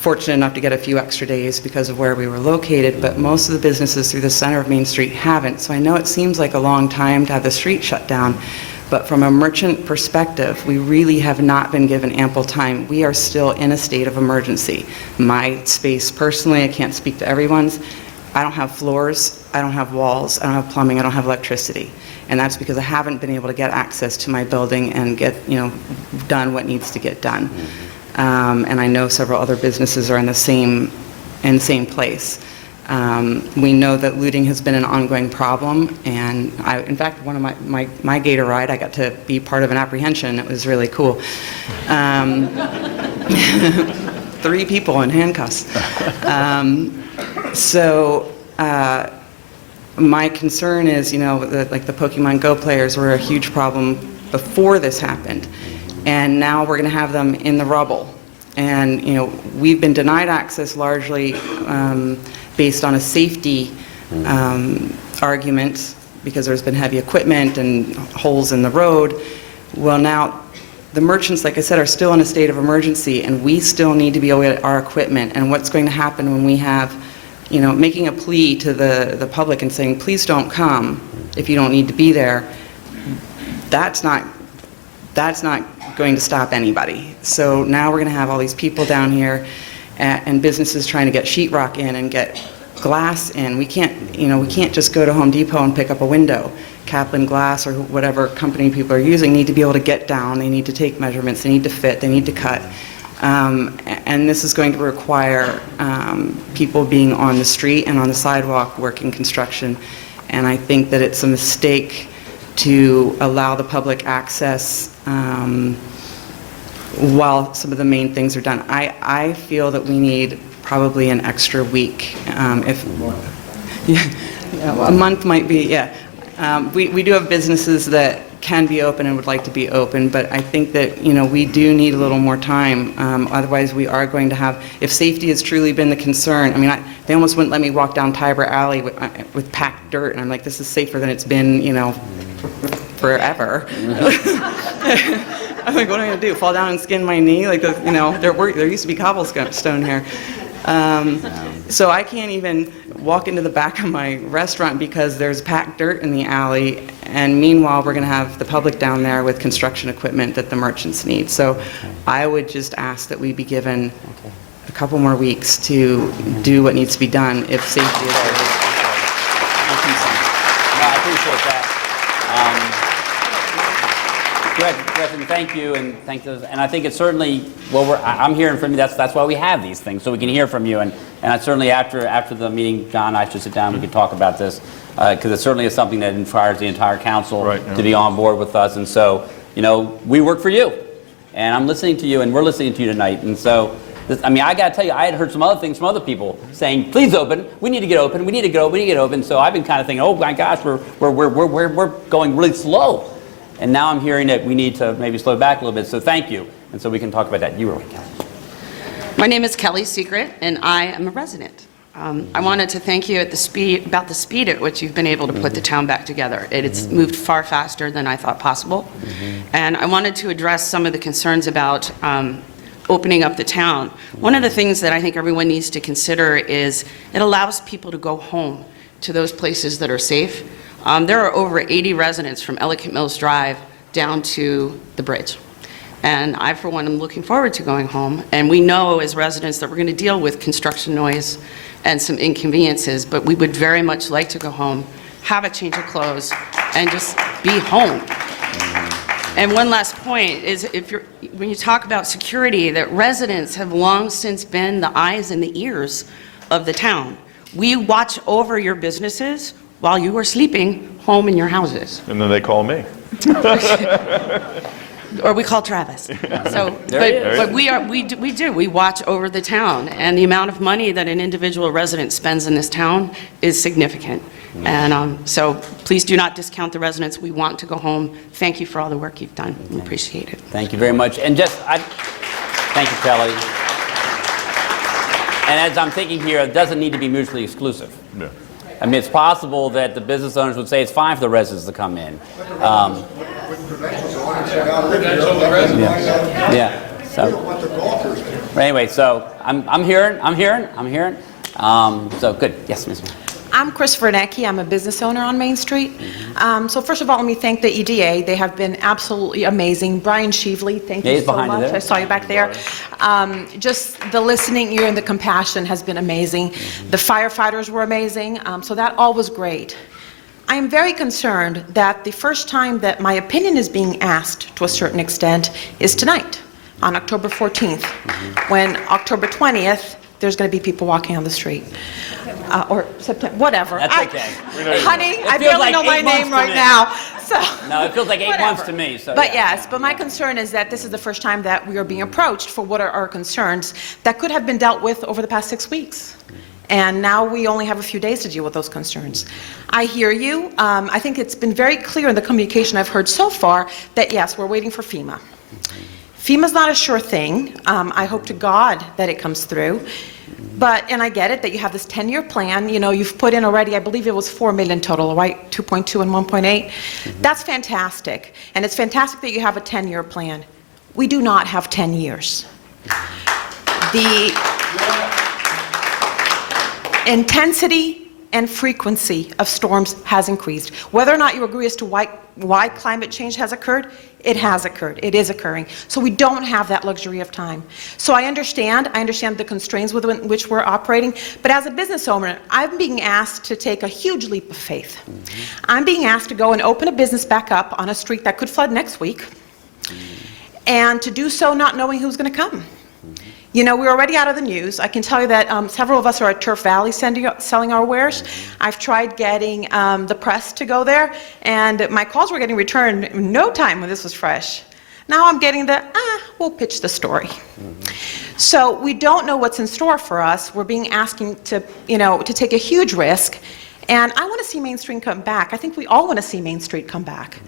fortunate enough to get a few extra days because of where we were located, but most of the businesses through the center of Main Street haven't. So I know it seems like a long time to have the street shut down, but from a merchant perspective, we really have not been given ample time. We are still in a state of emergency. My space personally, I can't speak to everyone's, I don't have floors, I don't have walls, I don't have plumbing, I don't have electricity. And that's because I haven't been able to get access to my building and get, done what needs to get done. And I know several other businesses are in the same place. We know that looting has been an ongoing problem, and in fact, one of my gator ride, I got to be part of an apprehension. It was really cool. 3 people in handcuffs. So my concern is, like the Pokemon Go players were a huge problem before this happened, and now we're going to have them in the rubble. And we've been denied access largely based on a safety argument, because there's been heavy equipment and holes in the road. Well, now the merchants, like I said, are still in a state of emergency, and we still need to be able to get our equipment. And what's going to happen when we have, making a plea to the public and saying, please don't come if you don't need to be there, that's not going to stop anybody. So now we're going to have all these people down here and businesses trying to get sheetrock in and get glass in. We can't just go to Home Depot and pick up a window. Kaplan Glass or whatever company people are using need to be able to get down. They need to take measurements. They need to fit. They need to cut. And this is going to require people being on the street and on the sidewalk working construction. And I think that it's a mistake to allow the public access while some of the main things are done. I feel that we need probably an extra week. A month might be, yeah. We do have businesses that can be open and would like to be open, but I think that, we do need a little more time. Otherwise, we are going to have, if safety has truly been the concern, they almost wouldn't let me walk down Tiber Alley with packed dirt, and I'm like, this is safer than it's been, forever. I'm like, what am I going to do? Fall down and skin my knee? Like, there used to be cobblestone here. So I can't even walk into the back of my restaurant because there's packed dirt in the alley, and meanwhile we're going to have the public down there with construction equipment that the merchants need. So I would just ask that we be given a couple more weeks to do what needs to be done if safety is a concern. No, I appreciate that. Gretchen, thank you, and thank those. And I think it's certainly, well, I'm hearing from you. That's why we have these things, so we can hear from you. And I certainly, after the meeting, John and I should sit down. We could talk about this because it certainly is something that requires the entire council to be on board with us. And so, you know, we work for you, and I'm listening to you, and we're listening to you tonight. And so, I mean, I got to tell you, I had heard some other things from other people saying, "Please open. We need to get open. We need to get open. We need to get open." So I've been kind of thinking, "Oh my gosh, we're going really slow." And now I'm hearing that we need to maybe slow back a little bit. So thank you. And so we can talk about that. You were right, Kelly. My name is Kelly Secret, and I am a resident. I wanted to thank you about the speed at which you've been able to put the town back together. It's moved far faster than I thought possible. And I wanted to address some of the concerns about opening up the town. One of the things that I think everyone needs to consider is it allows people to go home to those places that are safe. There are over 80 residents from Ellicott Mills Drive down to the bridge. And I, for one, am looking forward to going home. And we know as residents that we're going to deal with construction noise and some inconveniences, but we would very much like to go home, have a change of clothes, and just be home. And one last point is when you talk about security, that residents have long since been the eyes and the ears of the town. We watch over your businesses while you are sleeping home in your houses. And then they call me. Or we call Travis. So, but we do. We watch over the town, and the amount of money that an individual resident spends in this town is significant. And so please do not discount the residents. We want to go home. Thank you for all the work you've done. We appreciate it. Thank you very much. And thank you, Kelly. And as I'm thinking here, it doesn't need to be mutually exclusive. Yeah. I mean, it's possible that the business owners would say it's fine for the residents to come in. Yeah. So anyway, so I'm hearing. So good. Yes, Ms. I'm Chris Vernecki. I'm a business owner on Main Street. So first of all, let me thank the EDA. They have been absolutely amazing. Brian Sheevely, thank you so much. I saw you back there. Just the listening ear and the compassion has been amazing. The firefighters were amazing. So that all was great. I am very concerned that the first time that my opinion is being asked to a certain extent is tonight, on October 14th, when October 20th, there's going to be people walking on the street. Or September, whatever. That's okay. Honey, I barely know my name right now. So, no, it feels like 8 months to me. So, but yes, but my concern is that this is the first time that we are being approached for what are our concerns that could have been dealt with over the past 6 weeks. And now we only have a few days to deal with those concerns. I hear you. I think it's been very clear in the communication I've heard so far that yes, we're waiting for FEMA. FEMA's not a sure thing. I hope to God that it comes through. But, and I get it, that you have this 10-year plan. You know, you've put in already, I believe it was $4 million total, right? 2.2 and 1.8. That's fantastic. And it's fantastic that you have a 10-year plan. We do not have 10 years. The intensity and frequency of storms has increased. Whether or not you agree as to why climate change has occurred, it has occurred. It is occurring. So we don't have that luxury of time. So I understand the constraints within which we're operating, but as a business owner, I'm being asked to take a huge leap of faith. I'm being asked to go and open a business back up on a street that could flood next week, and to do so not knowing who's going to come. You know, we're already out of the news. I can tell you that several of us are at Turf Valley selling our wares. I've tried getting the press to go there, and my calls were getting returned in no time when this was fresh. Now I'm getting the, we'll pitch the story. So we don't know what's in store for us. We're being asked to, you know, to take a huge risk, and I want to see Main Street come back. I think we all want to see Main Street come back.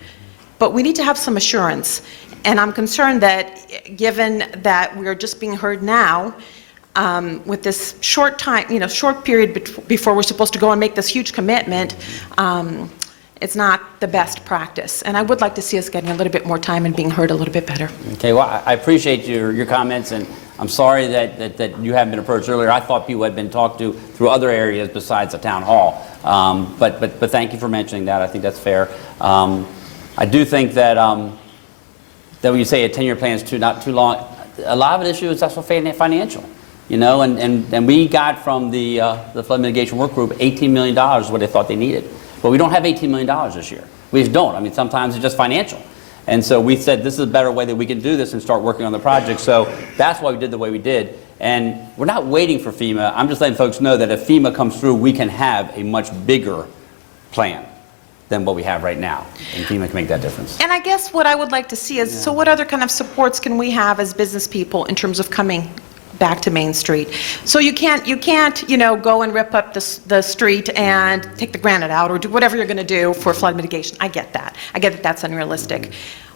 But we need to have some assurance. And I'm concerned that given that we're just being heard now, with this short time, you know, short period before we're supposed to go and make this huge commitment, it's not the best practice. And I would like to see us getting a little bit more time and being heard a little bit better. Okay, well, I appreciate your comments, and I'm sorry that you haven't been approached earlier. I thought people had been talked to through other areas besides the town hall. But thank you for mentioning that. I think that's fair. I do think that when you say a 10-year plan is not too long, a lot of the issue is also financial. you know, and we got from the flood mitigation work group $18 million is what they thought they needed. But we don't have $18 million this year. We just don't. I mean, sometimes it's just financial. And so we said this is a better way that we can do this and start working on the project. So that's why we did the way we did. And we're not waiting for FEMA. I'm just letting folks know that if FEMA comes through, we can have a much bigger plan than what we have right now. And FEMA can make that difference. And I guess what I would like to see is, so what other kind of supports can we have as business people in terms of coming back to Main Street? So you can't, you know, go and rip up the street and take the granite out or do whatever you're going to do for flood mitigation. I get that. I get that that's unrealistic.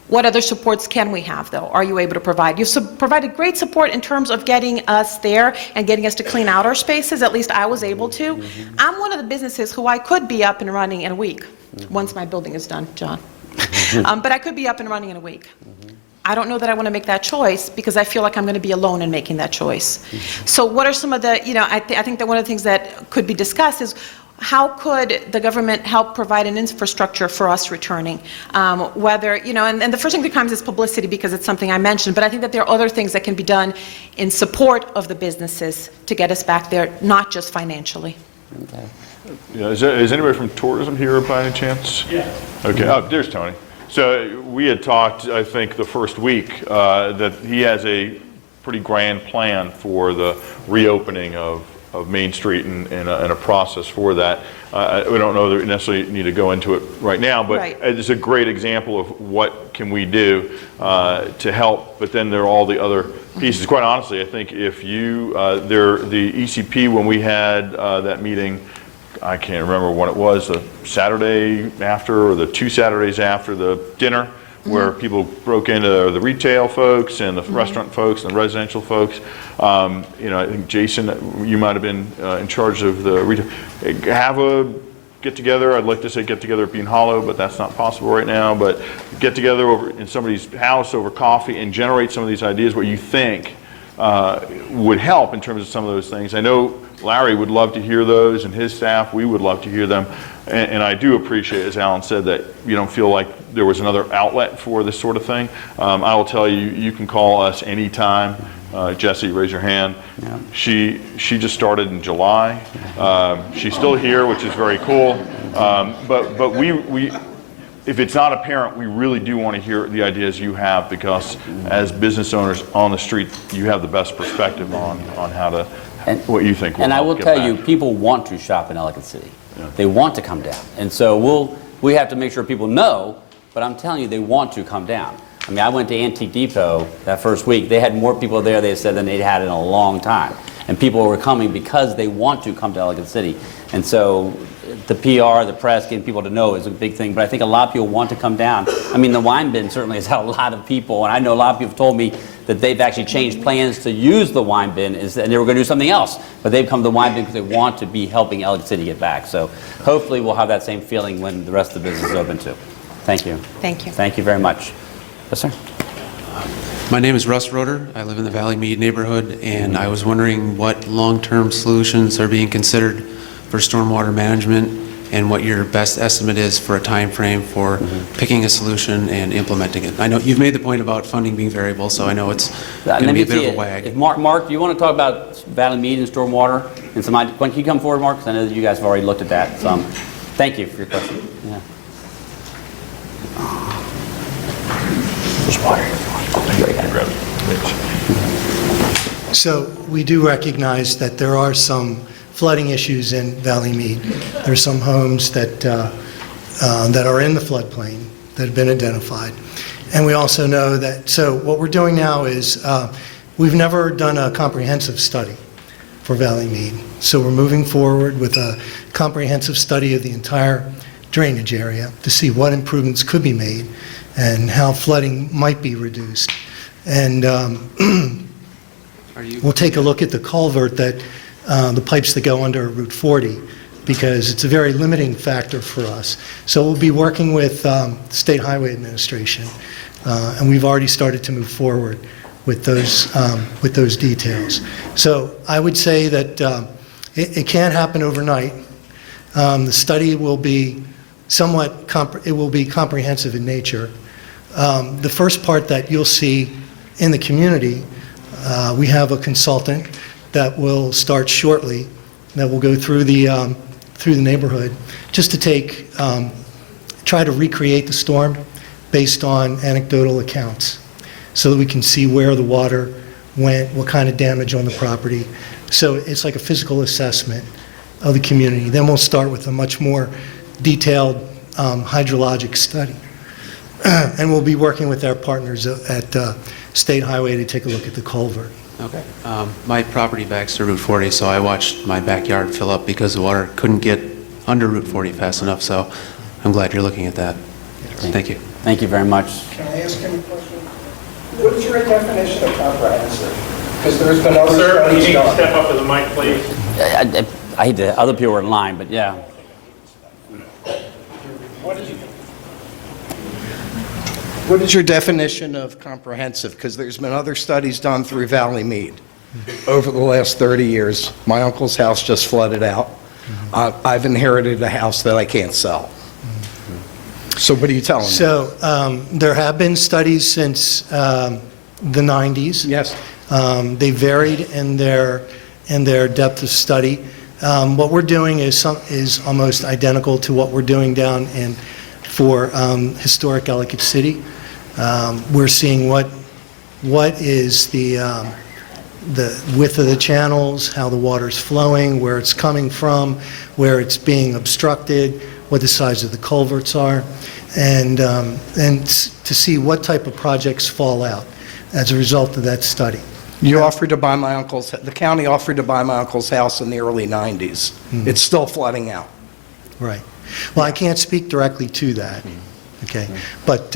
What other supports can we have, though? Are you able to provide? You've provided great support in terms of getting us there and getting us to clean out our spaces. At least I was able to. I'm one of the businesses who I could be up and running in a week, once my building is done, John. But I could be up and running in a week. I don't know that I want to make that choice because I feel like I'm going to be alone in making that choice. So what are some of the, you know, I think that one of the things that could be discussed is how could the government help provide an infrastructure for us returning? Whether, you know, and the first thing that comes is publicity because it's something I mentioned, but I think that there are other things that can be done in support of the businesses to get us back there, not just financially. Okay. Yeah, is anybody from tourism here by any chance? Yeah. Okay, oh, there's Tony. So we had talked, I think, the first week that he has a pretty grand plan for the reopening of Main Street and a process for that. We don't know that we necessarily need to go into it right now, but it's a great example of what can we do to help, but then there are all the other pieces. Quite honestly, I think if you, the ECP, when we had that meeting, I can't remember when it was, the Saturday after or the 2 Saturdays after the dinner, where people broke into the retail folks and the restaurant folks and the residential folks. You know, I think Jason, you might have been in charge of the retail. Have a get-together. I'd like to say get-together at Bean Hollow, but that's not possible right now. But get together over in somebody's house over coffee and generate some of these ideas what you think would help in terms of some of those things. I know Larry would love to hear those, and his staff, we would love to hear them. And I do appreciate, as Alan said, that you don't feel like there was another outlet for this sort of thing. I will tell you, you can call us anytime. Jesse, raise your hand. Yeah. She just started in July. She's still here, which is very cool. But we if it's not apparent, we really do want to hear the ideas you have, because as business owners on the street, you have the best perspective on how to, what you think will And I will get tell back. you, people want to shop in Ellicott City. Yeah. They want to come down. And so we have to make sure people know, but I'm telling you, they want to come down. I mean, I went to Antique Depot that first week. They had more people there, they said, than they'd had in a long time. And people were coming because they want to come to Ellicott City. And so the PR, the press, getting people to know is a big thing. But I think a lot of people want to come down. I mean, the wine bin certainly has had a lot of people. And I know a lot of people have told me that they've actually changed plans to use the wine bin, and they were going to do something else. But they've come to the wine bin because they want to be helping Ellicott City get back. So hopefully we'll have that same feeling when the rest of the business is open too. Thank you. Thank you. Thank you very much. Yes, sir. My name is Russ Roeder. I live in the Valley Mead neighborhood, and I was wondering what long-term solutions are being considered for stormwater management and what your best estimate is for a time frame for picking a solution and implementing it. I know you've made the point about funding being variable, so I know it's going to be a bit of a wag. If Mark, do you want to talk about Valley Mead and stormwater? And some, when can you come forward, Mark? Because I know that you guys have already looked at that. So, thank you for your question. Yeah. There's water. So we do recognize that there are some flooding issues in Valley Mead. There are some homes that are in the floodplain that have been identified. And we also know that, so what we're doing now is, we've never done a comprehensive study for Valley Mead. So we're moving forward with a comprehensive study of the entire drainage area to see what improvements could be made and how flooding might be reduced. And we'll take a look at the culvert that, the pipes that go under Route 40, because it's a very limiting factor for us. So we'll be working with State Highway Administration, and we've already started to move forward with those details. So I would say that it can't happen overnight. The study will be it will be comprehensive in nature. The first part that you'll see in the community, we have a consultant that will start shortly, that will go through the neighborhood, just to try to recreate the storm based on anecdotal accounts, so that we can see where the water went, what kind of damage on the property. So it's like a physical assessment of the community. Then we'll start with a much more detailed hydrologic study. And we'll be working with our partners at State Highway to take a look at the culvert. Okay. My property backs to Route 40, so I watched my backyard fill up because the water couldn't get under Route 40 fast enough, so I'm glad you're looking at that. Thank you. Thank you very much. Can I ask him a question? What is your definition of comprehensive? Because there's been other studies done. Step up to the mic, please. I hate to, other people are in line, but yeah. What is your definition of comprehensive? Because there's been other studies done through Valley Mead over the last 30 years. My uncle's house just flooded out. I've inherited a house that I can't sell. So what are you telling me? So there have been studies since the 90s. Yes. They varied in their depth of study. What we're doing is almost identical to what we're doing down for historic Ellicott City. We're seeing what is the width of the channels, how the water's flowing, where it's coming from, where it's being obstructed, what the size of the culverts are, and to see what type of projects fall out as a result of that study. You offered to buy the county offered to buy my uncle's house in the early 90s. It's still flooding out. Right. Well, I can't speak directly to that, okay? But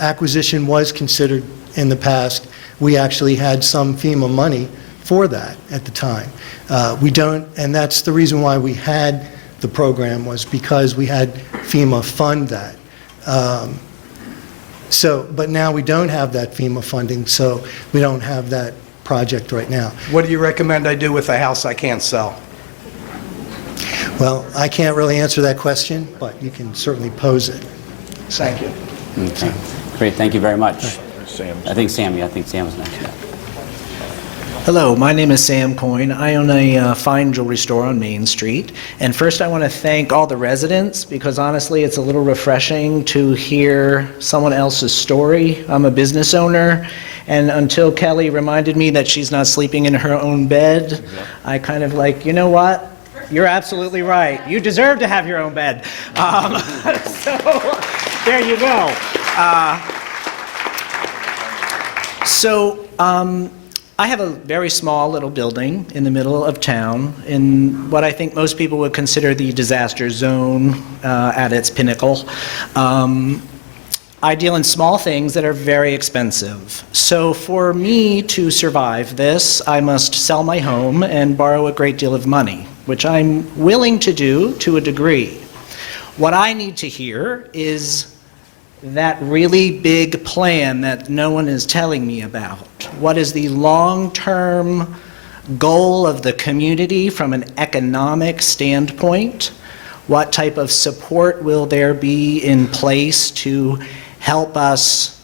acquisition was considered in the past. We actually had some FEMA money for that at the time. We don't, and that's the reason why we had the program, was because we had FEMA fund that. But now we don't have that FEMA funding, so we don't have that project right now. What do you recommend I do with a house I can't sell? Well, I can't really answer that question, but you can certainly pose it. Thank you. Okay. Great, thank you very much. I think Sam was next. Hello, my name is Sam Coyne. I own a fine jewelry store on Main Street. And first I want to thank all the residents, because honestly it's a little refreshing to hear someone else's story. I'm a business owner, and until Kelly reminded me that she's not sleeping in her own bed, I kind of like, you know what? You're absolutely right. You deserve to have your own bed. So there you go. I have a very small little building in the middle of town in what I think most people would consider the disaster zone at its pinnacle. I deal in small things that are very expensive. So for me to survive this, I must sell my home and borrow a great deal of money, which I'm willing to do to a degree. What I need to hear is that really big plan that no one is telling me about. What is the long-term goal of the community from an economic standpoint? What type of support will there be in place to help us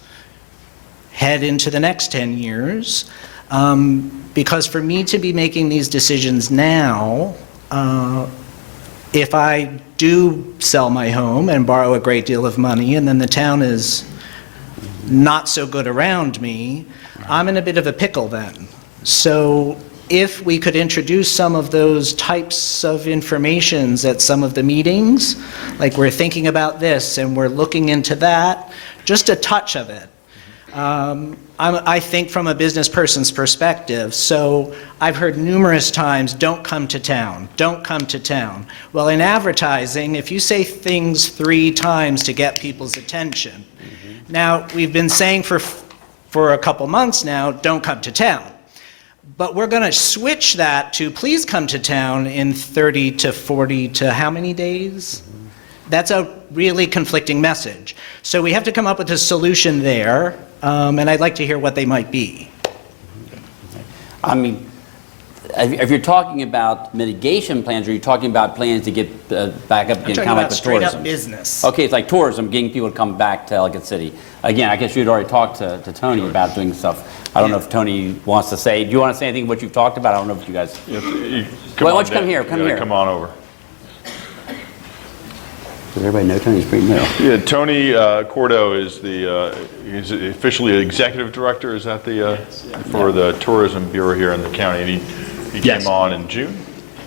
head into the next 10 years? Because for me to be making these decisions now, if I do sell my home and borrow a great deal of money and then the town is not so good around me, I'm in a bit of a pickle then. So if we could introduce some of those types of informations at some of the meetings, like we're thinking about this and we're looking into that, just a touch of it. I think from a business person's perspective, so I've heard numerous times, don't come to town, don't come to town. Well, in advertising, if you say things 3 times to get people's attention, now we've been saying for a couple months now, don't come to town. But we're going to switch that to please come to town in 30 to 40 to how many days? That's a really conflicting message. So we have to come up with a solution there, and I'd like to hear what they might be. I mean, if you're talking about mitigation plans, are you talking about plans to get back up again, talking kind of like about the straight up tourism? business. Okay, it's like tourism, getting people to come back to Ellicott City. Again, I guess you'd already talked to Tony about doing stuff. I don't know if Tony wants to say, do you want to say anything what you've talked about? I don't know if you guys. Why don't you come here? Come here. Come on over. Does everybody know Tony's pretty new? Yeah, Tony Cordo is he's officially executive director, is that for the Tourism Bureau here in the county, and he Yes. came on in June?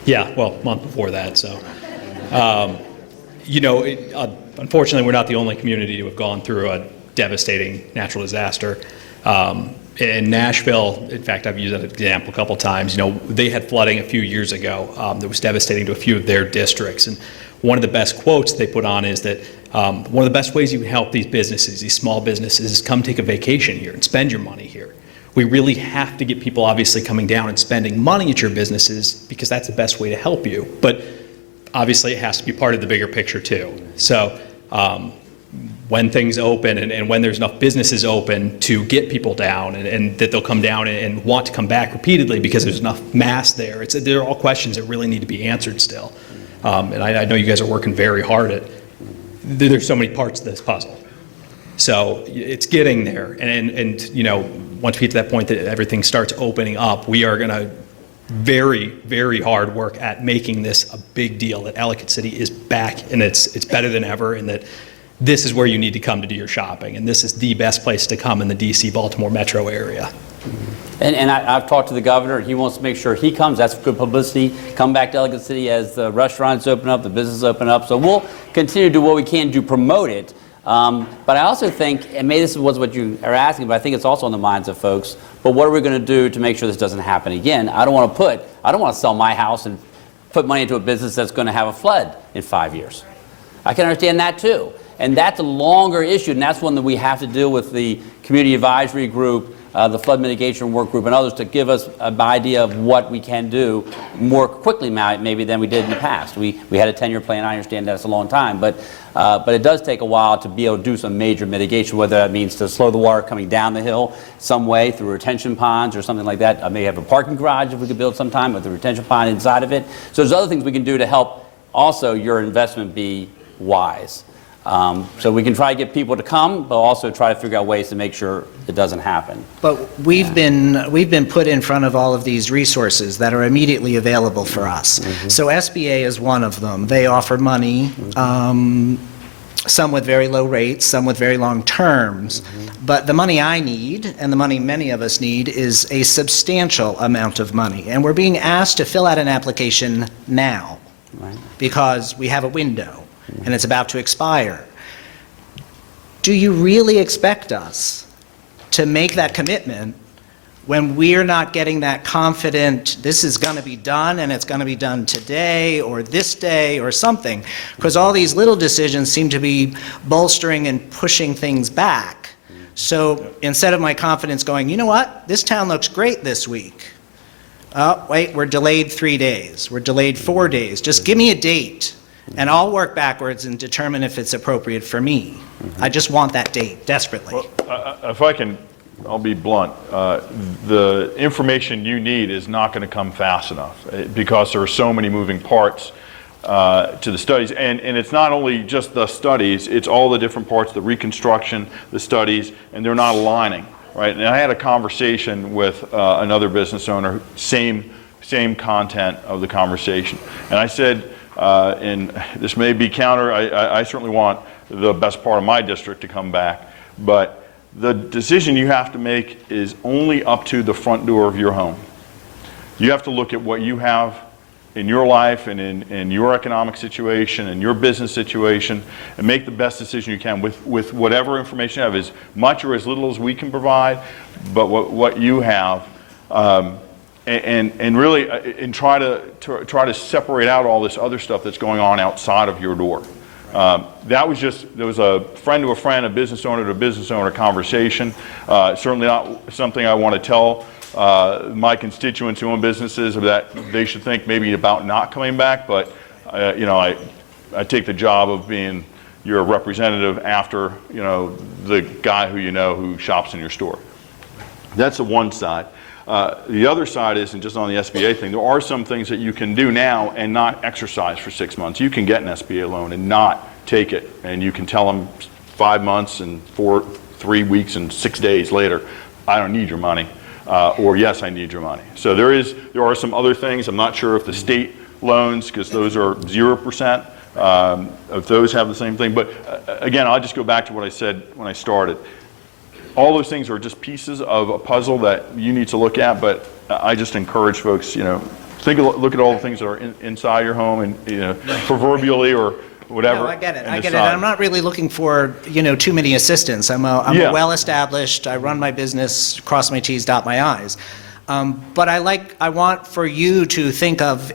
Yeah, well, a month before that, so. Unfortunately, we're not the only community to have gone through a devastating natural disaster. In Nashville, in fact, I've used that example a couple times, they had flooding a few years ago that was devastating to a few of their districts. And one of the best quotes they put on is that one of the best ways you can help these businesses, these small businesses, is come take a vacation here and spend your money here. We really have to get people obviously coming down and spending money at your businesses because that's the best way to help you. But obviously it has to be part of the bigger picture too. So when things open and when there's enough businesses open to get people down and that they'll come down and want to come back repeatedly because there's enough mass there. They're all questions that really need to be answered still. And I know you guys are working very hard at, there's so many parts of this puzzle. So it's getting there. And once we get to that point that everything starts opening up, we are going to very, very hard work at making this a big deal, that Ellicott City is back and it's better than ever, and that this is where you need to come to do your shopping, and this is the best place to come in the DC Baltimore metro area. And I've talked to the governor. He wants to make sure he comes. That's good publicity. Come back to Ellicott City as the restaurants open up, the businesses open up. So we'll continue to do what we can to promote it. But I also think, and maybe this was what you are asking, but I think it's also on the minds of folks, but what are we going to do to make sure this doesn't happen again? I don't want to sell my house and put money into a business that's going to have a flood in 5 years. I can understand that too. And that's a longer issue, and that's one that we have to deal with the community advisory group, the flood mitigation work group, and others to give us an idea of what we can do more quickly maybe than we did in the past. We had a 10-year plan. I understand that's a long time, but it does take a while to be able to do some major mitigation, whether that means to slow the water coming down the hill some way through retention ponds or something like that. I may have a parking garage if we could build sometime with a retention pond inside of it. So there's other things we can do to help also your investment be wise. So we can try to get people to come, but also try to figure out ways to make sure it doesn't happen. But we've been put in front of all of these resources that are immediately available for us. So SBA is one of them. They offer money, some with very low rates, some with very long terms. But the money I need, and the money many of us need, is a substantial amount of money. And we're being asked to fill out an application now because we have a window and it's about to expire. Do you really expect us to make that commitment when we're not getting that confident, this is going to be done and it's going to be done today or this day or something? Because all these little decisions seem to be bolstering and pushing things back. So instead of my confidence going, you know what, this town looks great this week. Oh, wait, we're delayed 3 days. We're delayed 4 days. Just give me a date. And I'll work backwards and determine if it's appropriate for me. I just want that date desperately. Well, if I can, I'll be blunt. The information you need is not going to come fast enough because there are so many moving parts to the studies. And it's not only just the studies, it's all the different parts, the reconstruction, the studies, and they're not aligning, right? And I had a conversation with another business owner, same content of the conversation. And I said, and this may be counter, I certainly want the best part of my district to come back, but the decision you have to make is only up to the front door of your home. You have to look at what you have in your life and in your economic situation and your business situation and make the best decision you can with whatever information you have, as much or as little as we can provide, but what you have. And really try to separate out all this other stuff that's going on outside of your door. There was a friend to a friend, a business owner to a business owner conversation. Certainly not something I want to tell my constituents who own businesses that they should think maybe about not coming back, but I take the job of being your representative after the guy who shops in your store. That's the one side. The other side is, and just on the SBA thing, there are some things that you can do now and not exercise for 6 months. You can get an SBA loan and not take it, and you can tell them 5 months and 3 weeks and 6 days later, I don't need your money, or yes, I need your money. So there are some other things. I'm not sure if the state loans, because those are 0%, if those have the same thing. But again, I'll just go back to what I said when I started. All those things are just pieces of a puzzle that you need to look at, but I just encourage folks, look at all the things that are inside your home and, proverbially or whatever. No, I get it. and I get it. decide. I'm not really looking for, too many assistants. I'm Yeah. well-established. I run my business, cross my T's, dot my I's. But I want for you to think of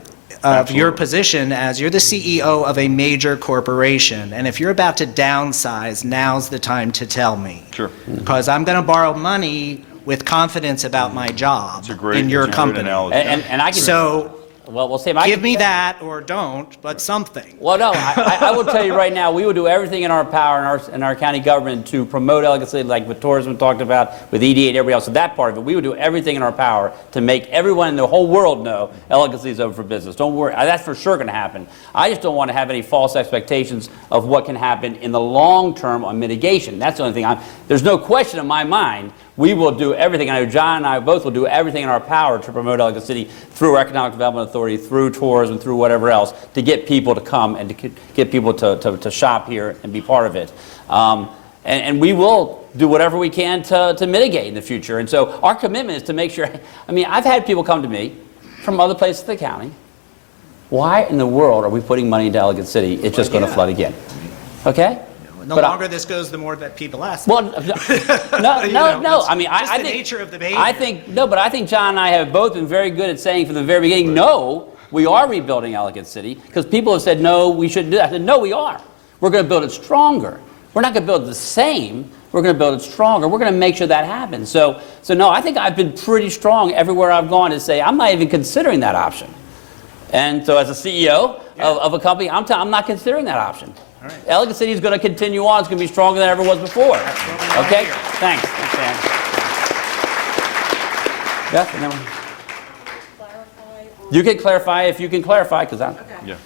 your position as you're the CEO of a major corporation, and if you're about to downsize, now's the time to tell me. Sure. Because I'm going to borrow money with confidence about my job in your company. And I can. So, well, we'll see. give me that or don't, but something. Well, no, I will tell you right now, we will do everything in our power in our county government to promote Ellicott City, like what tourism talked about, with EDA and everybody else. So that part of it, we will do everything in our power to make everyone in the whole world know Ellicott City is open for business. Don't worry, that's for sure going to happen. I just don't want to have any false expectations of what can happen in the long term on mitigation. That's the only thing. There's no question in my mind. We will do everything. I know John and I both will do everything in our power to promote Ellicott City through our Economic Development Authority, through tourism, through whatever else, to get people to come and to get people to shop here and be part of it. And we will do whatever we can to mitigate in the future. And so our commitment is to make sure, I've had people come to me from other places in the county. Why in the world are we putting money into Ellicott City? It's just going to flood again. Okay? The longer this goes, the more that people ask. Well, no. Just the nature of the behavior. I think John and I have both been very good at saying from the very beginning, no, we are rebuilding Ellicott City, because people have said, no, we shouldn't do that. I said, no, we are. We're going to build it stronger. We're not going to build it the same. We're going to build it stronger. We're going to make sure that happens. So no, I think I've been pretty strong everywhere I've gone to say, I'm not even considering that option. And so as a CEO of a company, I'm not considering that option. Right. Ellicott City is going to continue on. It's going to be stronger than it ever was before. Okay? Thanks. Thanks, Dan. Yeah, and then you can clarify if you can clarify, because I'm. Okay. Yeah.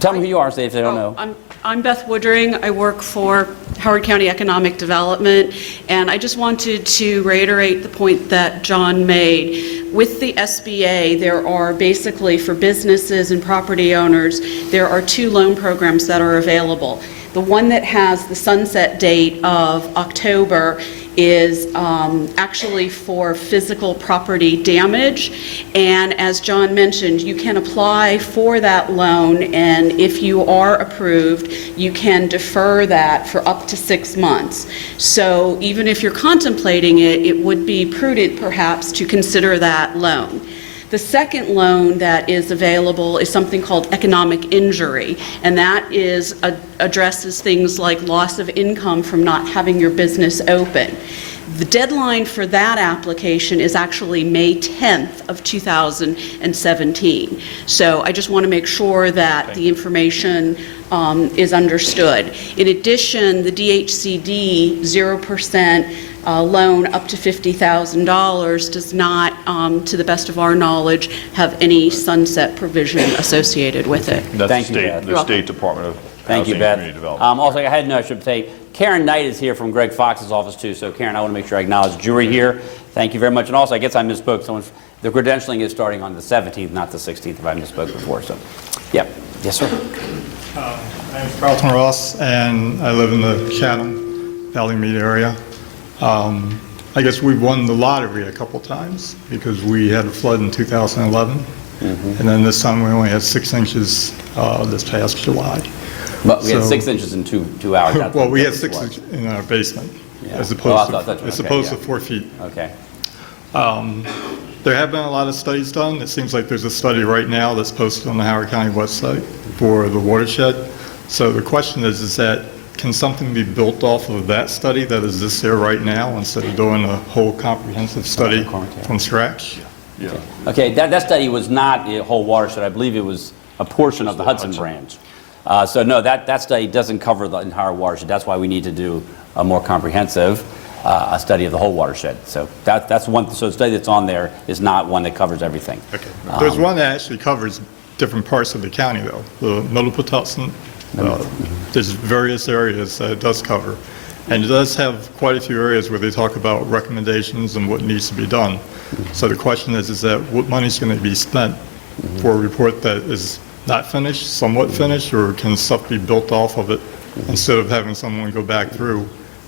Tell them who you are, say if they don't know. I'm Beth Woodring. I work for Howard County Economic Development, and I just wanted to reiterate the point that John made. With the SBA, there are basically, for businesses and property owners, there are 2 loan programs that are available. The one that has the sunset date of October is actually for physical property damage. And as John mentioned, you can apply for that loan, and if you are approved, you can defer that for up to 6 months. So even if you're contemplating it, it would be prudent perhaps to consider that loan. The second loan that is available is something called economic injury, and that addresses things like loss of income from not having your business open. The deadline for that application is actually May 10th of 2017. So I just want to make sure that the information is understood. In addition, the DHCD 0% loan up to $50,000 does not, to the best of our knowledge, have any sunset provision associated with it. That's Thank you, Beth. the State Department of Thank you, Housing and Beth. Community Development. Also, I had no, I should say, Karen Knight is here from Greg Fox's office too. So Karen, I want to make sure I acknowledge Jury here. Thank you very much. And also, I guess I misspoke. The credentialing is starting on the 17th, not the 16th, if I misspoke before. So, yeah. Yes, sir. My name is Carlton Ross, and I live in the Chatham Valley Mead area. I guess we've won the lottery a couple times because we had a flood in 2011, and then this time we only had 6 inches this past July. But we had 6 inches in 2 hours. Well, we had 6 inches in our basement, as opposed to 4 feet. Okay. There have been a lot of studies done. It seems like there's a study right now that's posted on the Howard County website for the watershed. So the question is that can something be built off of that study that exists there right now instead of doing a whole comprehensive study from scratch? Yeah. Okay, that study was not the whole watershed. I believe it was a portion of the Hudson branch. So no, that study doesn't cover the entire watershed. That's why we need to do a more comprehensive. a study of the whole watershed. So that's one, so the study that's on there is not one that covers everything. Okay. There's one that actually covers different parts of the county, though. The Middle Patuxent, there's various areas that it does cover. And it does have quite a few areas where they talk about recommendations and what needs to be done. So the question is that what money's going to be spent for a report that is not finished, somewhat finished, or can stuff be built off of it instead of having someone go back through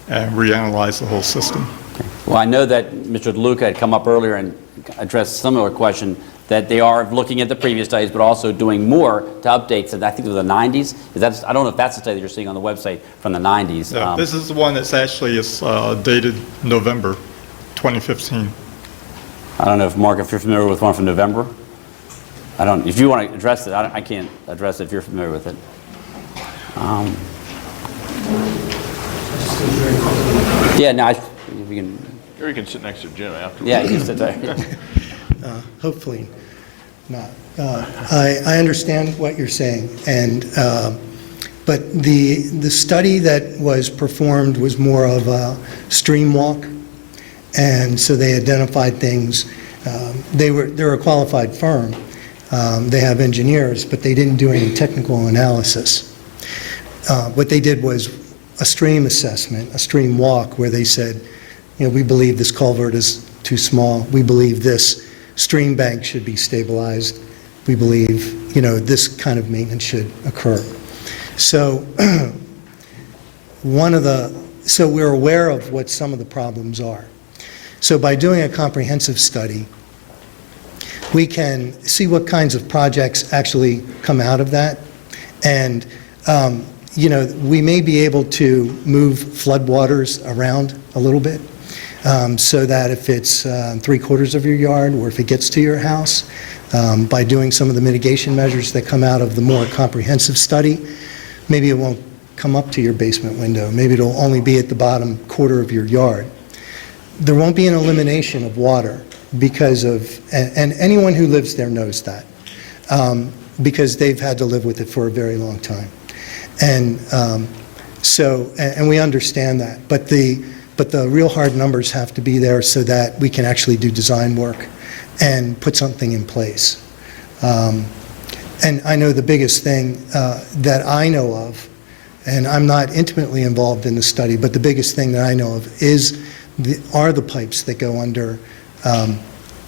and reanalyze the whole system? Well, I know that Mr. DeLuca had come up earlier and addressed a similar question, that they are looking at the previous studies, but also doing more to updates. And I think it was the 90s. I don't know if that's the study that you're seeing on the website from the 90s. Yeah, this is the one that's actually dated November 2015. I don't know if, Mark, if you're familiar with one from November? If you want to address it, I can't address it if you're familiar with it. Yeah, no, if you can. Or you can sit next to Jim afterwards. Yeah, you can sit there. Hopefully not. I understand what you're saying, but the study that was performed was more of a stream walk, and so they identified things. They're a qualified firm. They have engineers, but they didn't do any technical analysis. What they did was a stream assessment, a stream walk, where they said, we believe this culvert is too small. We believe this stream bank should be stabilized. We believe, this kind of maintenance should occur. So so we're aware of what some of the problems are. So by doing a comprehensive study, we can see what kinds of projects actually come out of that. And, we may be able to move floodwaters around a little bit. So that if it's 3/4 of your yard, or if it gets to your house, by doing some of the mitigation measures that come out of the more comprehensive study, maybe it won't come up to your basement window. Maybe it'll only be at the bottom 1/4 of your yard. There won't be an elimination of water because of, and anyone who lives there knows that, because they've had to live with it for a very long time. And and we understand that. But the real hard numbers have to be there so that we can actually do design work and put something in place. And I know the biggest thing that I know of, and I'm not intimately involved in the study, but the biggest thing that I know of are the pipes that go under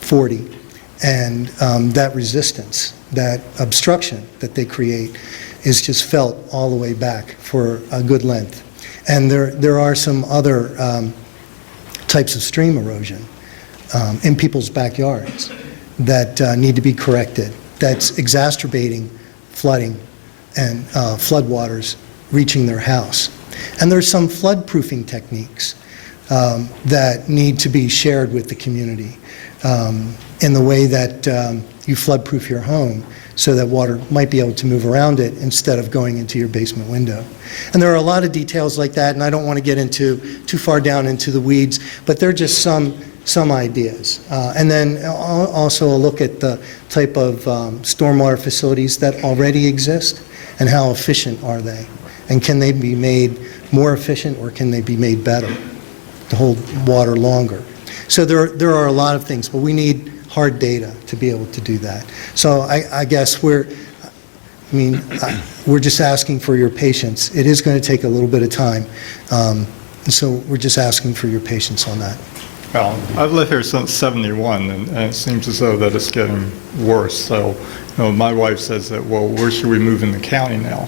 40. And that resistance, that obstruction that they create is just felt all the way back for a good length. And there are some other types of stream erosion in people's backyards that need to be corrected. That's exacerbating flooding and floodwaters reaching their house. And there's some flood-proofing techniques that need to be shared with the community in the way that you flood-proof your home so that water might be able to move around it instead of going into your basement window. And there are a lot of details like that, and I don't want to get too far down into the weeds, but they're just some ideas. And then also a look at the type of stormwater facilities that already exist and how efficient are they? And can they be made more efficient, or can they be made better to hold water longer? So there are a lot of things, but we need hard data to be able to do that. So I guess we're just asking for your patience. It is going to take a little bit of time. So we're just asking for your patience on that. Well, I've lived here since '71, and it seems as though that it's getting worse. So, my wife says that, well, where should we move in the county now?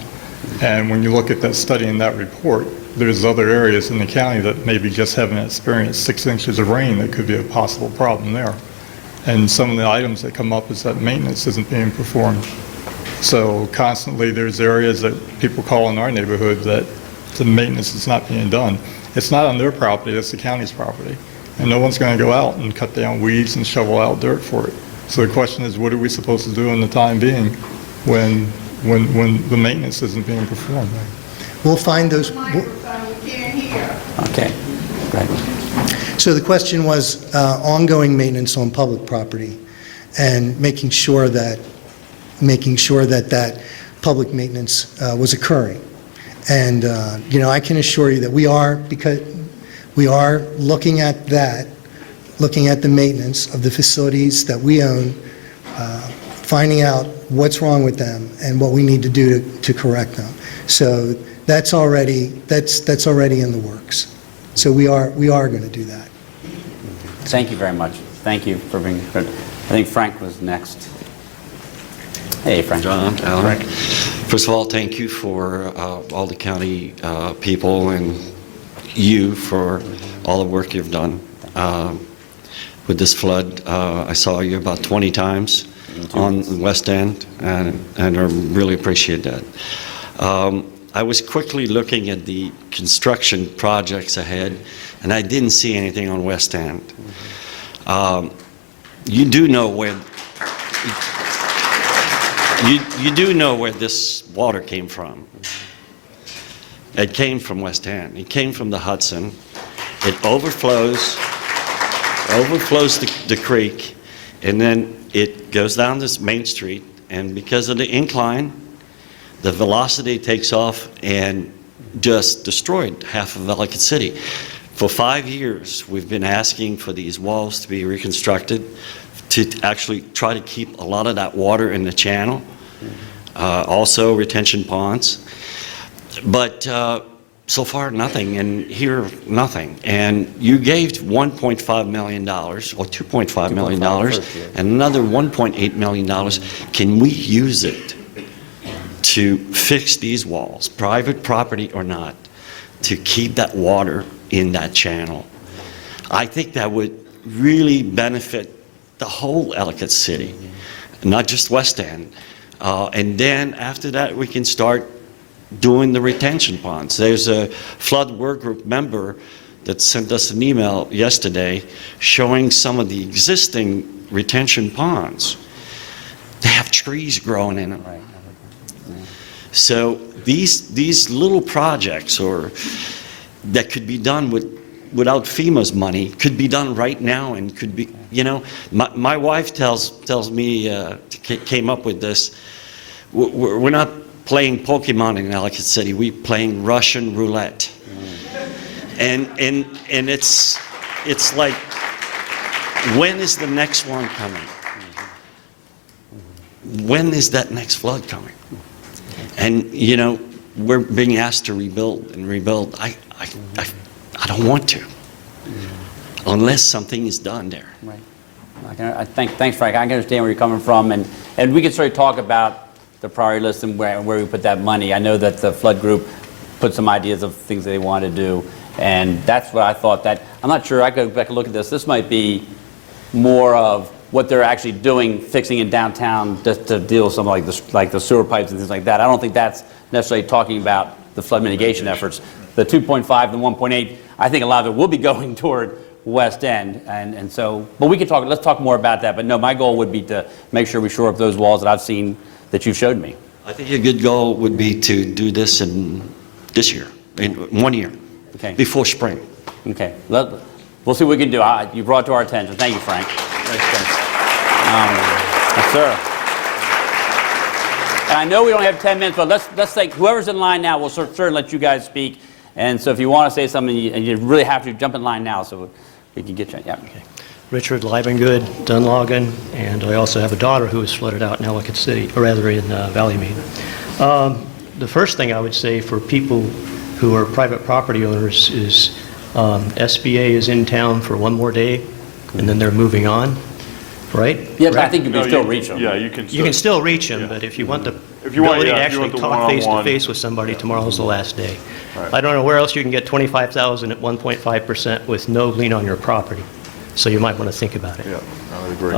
And when you look at that study and that report, there's other areas in the county that maybe just haven't experienced 6 inches of rain that could be a possible problem there. And some of the items that come up is that maintenance isn't being performed. So constantly there's areas that people call in our neighborhood that the maintenance is not being done. It's not on their property, it's the county's property. And no one's going to go out and cut down weeds and shovel out dirt for it. So the question is, what are we supposed to do in the time being when the maintenance isn't being performed? We'll find those. Okay. Right. So the question was ongoing maintenance on public property and making sure that that public maintenance was occurring. And I can assure you that We are looking at that, looking at the maintenance of the facilities that we own, finding out what's wrong with them and what we need to do to correct them. So that's already in the works. So we are going to do that. Thank you very much. Thank you for being, I think Frank was next. Hey, Frank. John, Alan. First of all, thank you for all the county people and you for all the work you've done with this flood. I saw you about 20 times on the West End, and I really appreciate that. I was quickly looking at the construction projects ahead, and I didn't see anything on West End. You do know where you do know where this water came from. It came from West End. It came from the Hudson. It overflows the creek, and then it goes down this Main Street, and because of the incline, the velocity takes off and just destroyed half of Ellicott City. For 5 years, we've been asking for these walls to be reconstructed to actually try to keep a lot of that water in the channel, also retention ponds. But so far, nothing, and here, nothing. And you gave $1.5 million, or $2.5 million, and another $1.8 million. Can we use it to fix these walls, private property or not, to keep that water in that channel? I think that would really benefit the whole Ellicott City, not just West End. And then after that, we can start doing the retention ponds. There's a flood work group member that sent us an email yesterday showing some of the existing retention ponds. They have trees growing in them. So these little projects that could be done without FEMA's money could be done right now, and could be, you know, my wife tells me, came up with this, we're not playing Pokemon in Ellicott City, we're playing Russian roulette. And it's like, when is the next one coming? When is that next flood coming? And, you know, we're being asked to rebuild and rebuild. I don't want to, unless something is done there. Right. Thanks, Frank. I can understand where you're coming from, and we can sort of talk about the priority list and where we put that money. I know that the flood group put some ideas of things they want to do, and that's what I thought. That I'm not sure. I could go back and look at this. This might be more of what they're actually doing, fixing in downtown, just to deal with something like the sewer pipes and things like that. I don't think that's necessarily talking about the flood mitigation efforts. The 2.5 and 1.8, I think a lot of it will be going toward West End, and so, but we can talk. Let's talk more about that. But no, my goal would be to make sure we shore up those walls that I've seen that you've showed me. I think a good goal would be to do this in this year, in 1 year, before spring. Okay, we'll see what we can do. You brought it to our attention. Thank you, Frank. Yes, sir. And I know we only have 10 minutes, but let's take whoever's in line now. We'll certainly let you guys speak. And so if you want to say something, and you really have to jump in line now, so we can get you. Yeah. Okay. Richard Livengood, Dunlogan, and I also have a daughter who was flooded out in Ellicott City, or rather in Valley Mead. The first thing I would say for people who are private property owners is SBA is in town for one more day, and then they're moving on, right? Yeah, but I think you can still reach them. Yeah, you can still. You can still reach them, but if you want the ability to actually talk face-to-face with somebody, tomorrow's the last day. Right. I don't know where else you can get $25,000 at 1.5% with no lien on your property. So you might want to think about it. Yeah, I would agree.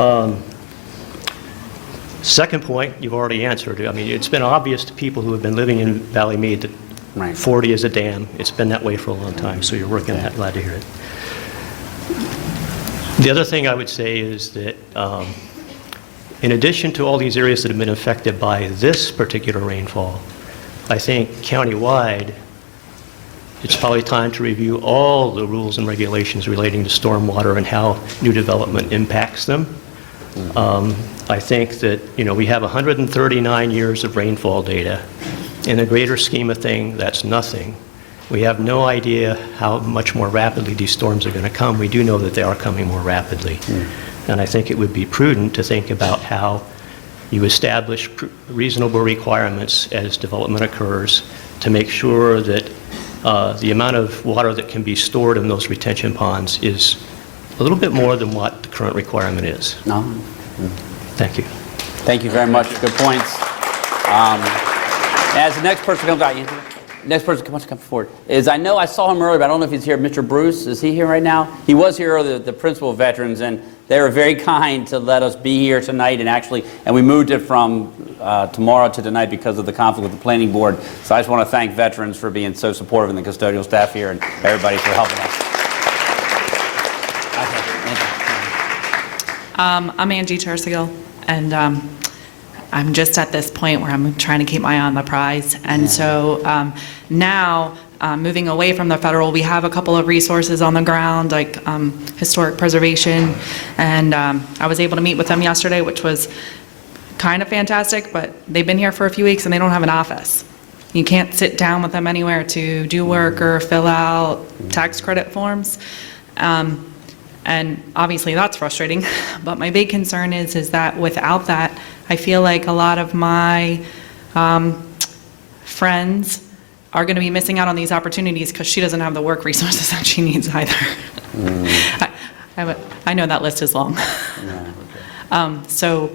Second point, you've already answered. I mean, it's been obvious to people who have been living in Valley Mead that 40 is a dam. It's been that way for a long time, so you're working on that. Glad to hear it. The other thing I would say is that in addition to all these areas that have been affected by this particular rainfall, I think countywide, it's probably time to review all the rules and regulations relating to stormwater and how new development impacts them. I think that, you know, we have 139 years of rainfall data. In the greater scheme of things, that's nothing. We have no idea how much more rapidly these storms are going to come. We do know that they are coming more rapidly. And I think it would be prudent to think about how you establish reasonable requirements as development occurs to make sure that the amount of water that can be stored in those retention ponds is a little bit more than what the current requirement is. No? Thank you. Thank you very much. Good points. As the next person comes out, next person wants to come forward, is I know I saw him earlier, but I don't know if he's here. Mr. Bruce, is he here right now? He was here earlier, the principal of Veterans, and they were very kind to let us be here tonight, and we moved it from tomorrow to tonight because of the conflict with the planning board. So I just want to thank Veterans for being so supportive and the custodial staff here and everybody for helping us. I'm Angie Tersigal, and I'm just at this point where I'm trying to keep my eye on the prize. And so now, moving away from the federal, we have a couple of resources on the ground, like historic preservation, and I was able to meet with them yesterday, which was kind of fantastic, but they've been here for a few weeks and they don't have an office. You can't sit down with them anywhere to do work or fill out tax credit forms. And obviously that's frustrating, but my big concern is that without that, I feel like a lot of my friends are going to be missing out on these opportunities because she doesn't have the work resources that she needs either. I know that list is long. So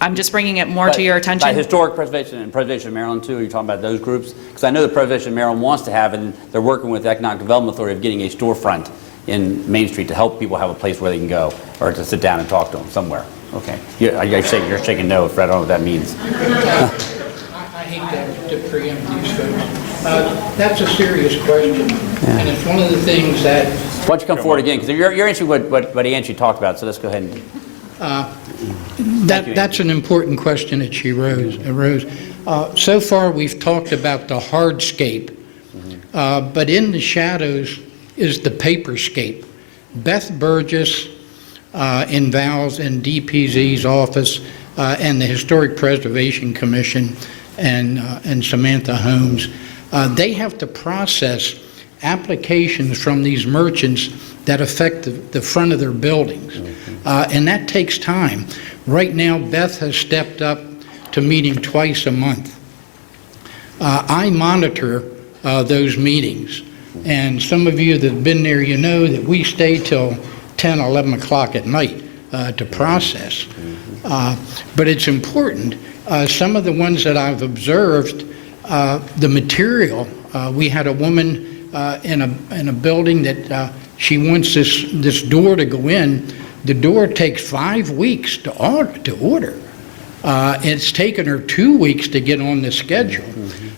I'm just bringing it more to your attention. By Historic Preservation and Preservation of Maryland too, are you talking about those groups? Because I know the Preservation of Maryland wants to have, and they're working with the Economic Development Authority of getting a storefront in Main Street to help people have a place where they can go or to sit down and talk to them somewhere. Okay. You're shaking no, Fred. I don't know what that means. I hate to preempt these folks. That's a serious question, and it's one of the things that... Why don't you come forward again? Because you're answering what Angie talked about, so let's go ahead and... That's an important question that she arose. So far, we've talked about the hardscape, but in the shadows is the paperscape. Beth Burgess in Val's and DPZ's office and the Historic Preservation Commission and Samantha Holmes, they have to process applications from these merchants that affect the front of their buildings. And that takes time. Right now, Beth has stepped up to meeting twice a month. I monitor those meetings. And some of you that have been there, you know that we stay till 10, 11 o'clock at night to process. But it's important. Some of the ones that I've observed, the material, we had a woman in a building that she wants this door to go in. The door takes 5 weeks to order. It's taken her 2 weeks to get on the schedule.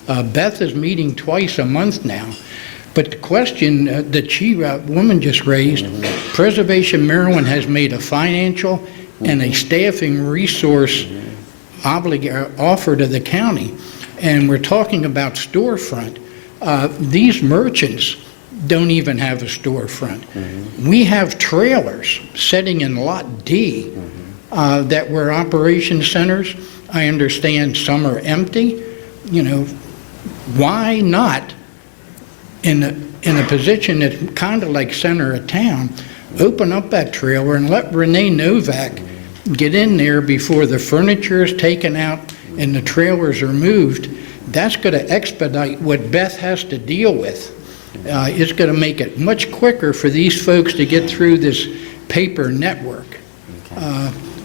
Beth is meeting twice a month now. But the question that woman just raised, Preservation Maryland has made a financial and a staffing resource offer to the county. And we're talking about storefront. These merchants don't even have a storefront. We have trailers sitting in Lot D that were operation centers. I understand some are empty. You know, why not, in a position that's kind of like center of town, open up that trailer and let Renee Novak get in there before the furniture is taken out and the trailers are moved. That's going to expedite what Beth has to deal with. It's going to make it much quicker for these folks to get through this paper network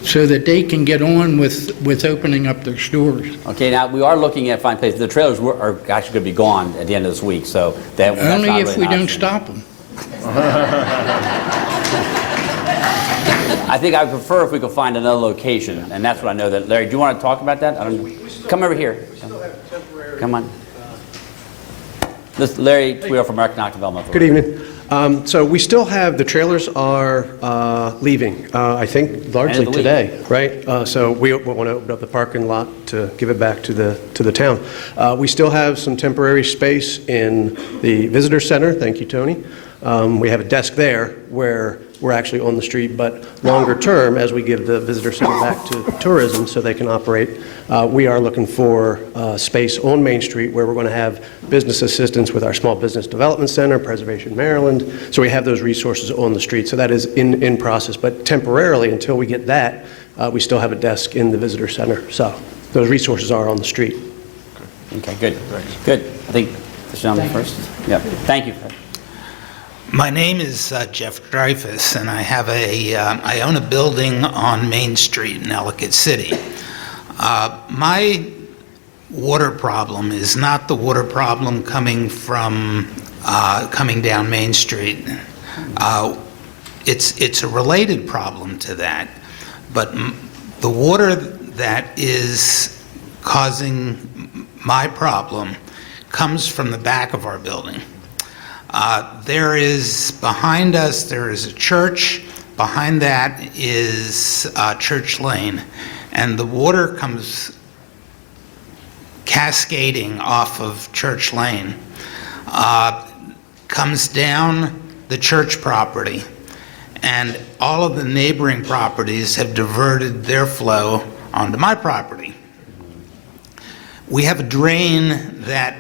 so that they can get on with opening up their stores. Okay, now we are looking at fine places. The trailers are actually going to be gone at the end of this week, so that's only not if really we an don't option. stop them. I think I would prefer if we could find another location, and that's what I know that. Larry, do you want to talk about that? I don't know. Come over here. Come on. This is Larry Tweel from Economic Development Authority. Good evening. So we still have, the trailers are leaving, I think largely today, right? So we want to open up the parking lot to give it back to the town. We still have some temporary space in the visitor center, thank you, Tony. We have a desk there where we're actually on the street, but longer term, as we give the visitor center back to tourism so they can operate, we are looking for space on Main Street where we're going to have business assistance with our Small Business Development Center, Preservation Maryland, so we have those resources on the street. So that is in process, but temporarily, until we get that, we still have a desk in the visitor center. So those resources are on the street. Okay, good. Good. I think this gentleman first. Yeah. Thank you, Fred. My name is Jeff Dreyfus, and I have I own a building on Main Street in Ellicott City. My water problem is not the water problem coming down Main Street. It's a related problem to that, but the water that is causing my problem comes from the back of our building. Behind us, there is a church. Behind that is Church Lane. And the water comes cascading off of Church Lane, comes down the church property, and all of the neighboring properties have diverted their flow onto my property. We have a drain that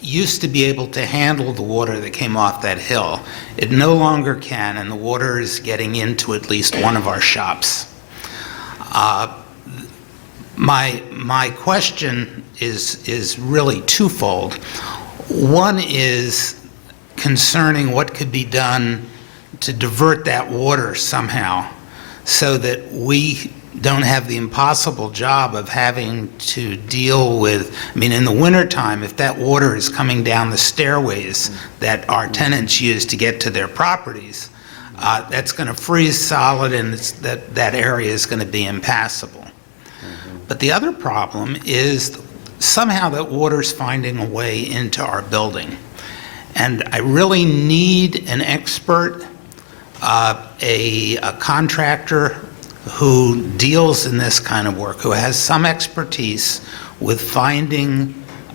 used to be able to handle the water that came off that hill. It no longer can, and the water is getting into at least one of our shops. My question is really twofold. One is concerning what could be done to divert that water somehow so that we don't have the impossible job of having to deal with, in the wintertime, if that water is coming down the stairways that our tenants use to get to their properties, that's going to freeze solid, and that area is going to be impassable. But the other problem is somehow that water's finding a way into our building. And I really need an expert, a contractor who deals in this kind of work, who has some expertise with finding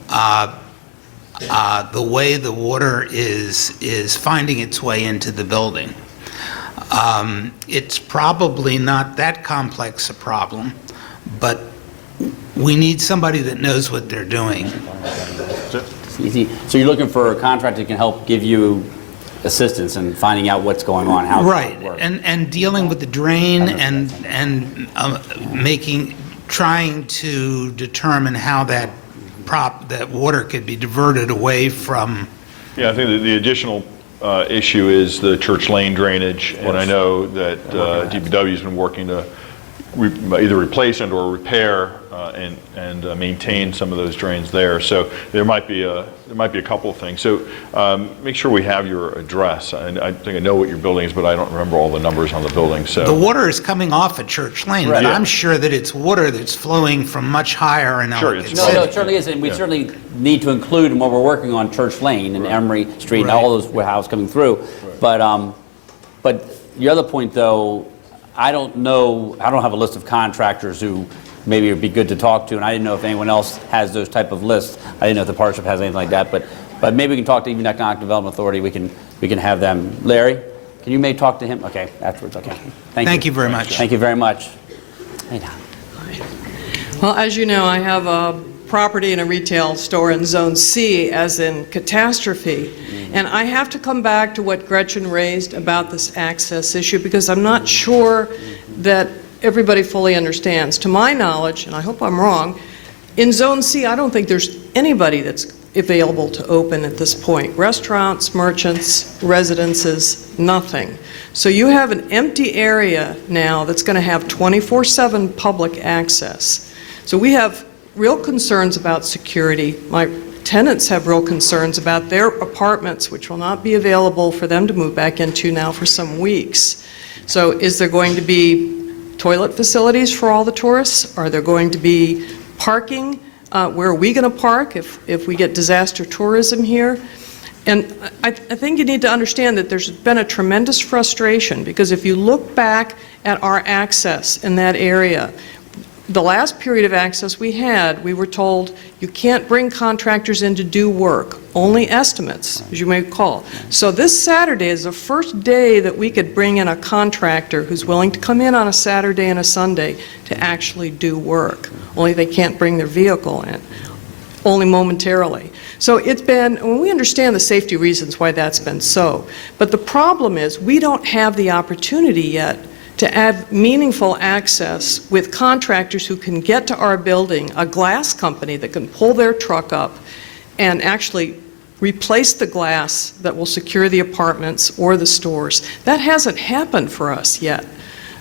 the way the water is finding its way into the building. It's probably not that complex a problem, but we need somebody that knows what they're doing. It's easy. So you're looking for a contractor that can help give you assistance in finding out what's going on, how Right, it works. and dealing with the drain and trying to determine how that water could be diverted away from. Yeah, I think that the additional issue is the Church Lane drainage, and I know that DPW's been working to either replace and or repair and maintain some of those drains there. So there might be a couple of things. So make sure we have your address. And I think I know what your building is, but I don't remember all the numbers on the building. So The water is coming off at Church Lane, Right. but Yeah. I'm sure that it's water that's flowing from much higher in Ellicott City. No, it certainly is, and we certainly need to include in what we're working on Church Lane and Emery Street and all those houses coming through. But your other point, though, I don't have a list of contractors who maybe would be good to talk to, and I didn't know if anyone else has those type of lists. I didn't know if the partnership has anything like that, but maybe we can talk to even Economic Development Authority. We can have them. Larry, can you maybe talk to him? Okay, afterwards. Okay. Thank you very much. Thank you very much. Hey, Don. Well, as you know, I have a property and a retail store in Zone C, as in catastrophe. And I have to come back to what Gretchen raised about this access issue, because I'm not sure that everybody fully understands. To my knowledge, and I hope I'm wrong, in Zone C, I don't think there's anybody that's available to open at this point. Restaurants, merchants, residences, nothing. So you have an empty area now that's going to have 24/7 public access. So we have real concerns about security. My tenants have real concerns about their apartments, which will not be available for them to move back into now for some weeks. So is there going to be toilet facilities for all the tourists? Are there going to be parking? Where are we going to park if we get disaster tourism here? And I think you need to understand that there's been a tremendous frustration, because if you look back at our access in that area, the last period of access we had, we were told you can't bring contractors in to do work, only estimates, as you may recall. So this Saturday is the first day that we could bring in a contractor who's willing to come in on a Saturday and a Sunday to actually do work, only they can't bring their vehicle in, only momentarily. So it's been, and we understand the safety reasons why that's been so, but the problem is we don't have the opportunity yet to add meaningful access with contractors who can get to our building, a glass company that can pull their truck up and actually replace the glass that will secure the apartments or the stores. That hasn't happened for us yet.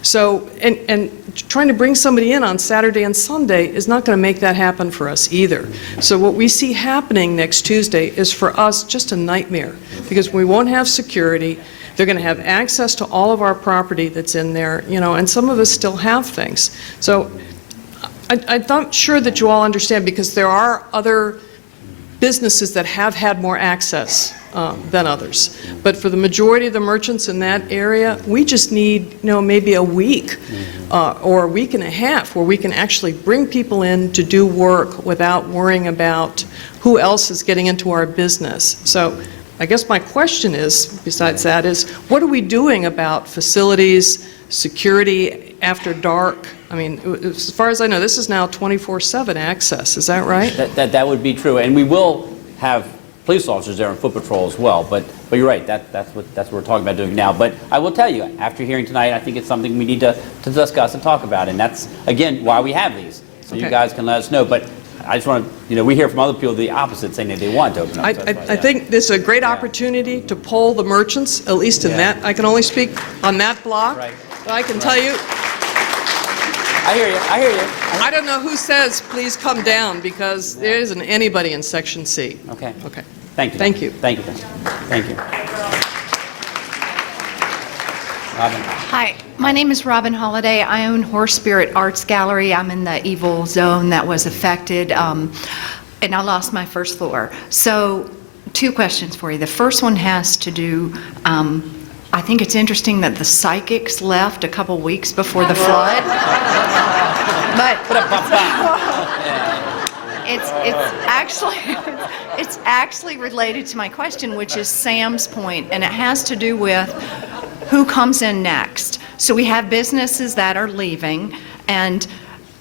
So, and trying to bring somebody in on Saturday and Sunday is not going to make that happen for us either. So what we see happening next Tuesday is for us just a nightmare, because we won't have security. They're going to have access to all of our property that's in there, you know, and some of us still have things. So I'm not sure that you all understand, because there are other businesses that have had more access than others. But for the majority of the merchants in that area, we just need, you know, maybe a week or a week and a half where we can actually bring people in to do work without worrying about who else is getting into our business. So I guess my question is, besides that, is what are we doing about facilities, security after dark? I mean, as far as I know, this is now 24/7 access. Is that right? That would be true, and we will have police officers there on foot patrol as well. But you're right. That's what we're talking about doing now. But I will tell you, after hearing tonight, I think it's something we need to discuss and talk about, and that's again why we have these, so you guys can let us know. But I just want to, you know, we hear from other people the opposite, saying that they want to open up. I think this is a great opportunity to poll the merchants, at least in that. I can only speak on that block. Right. But I can tell you. I hear you. I hear you. I don't know who says, please come down, because there isn't anybody in Section C. Okay. Okay. Thank you. Thank you. Thank you. Thank you. Robin. Hi, my name is Robin Holiday. I own Horse Spirit Arts Gallery. I'm in the evil zone that was affected, and I lost my first floor. So, two questions for you. The first one has to do, I think it's interesting that the psychics left a couple weeks before the flood. But it's actually related to my question, which is Sam's point, and it has to do with who comes in next. So we have businesses that are leaving, and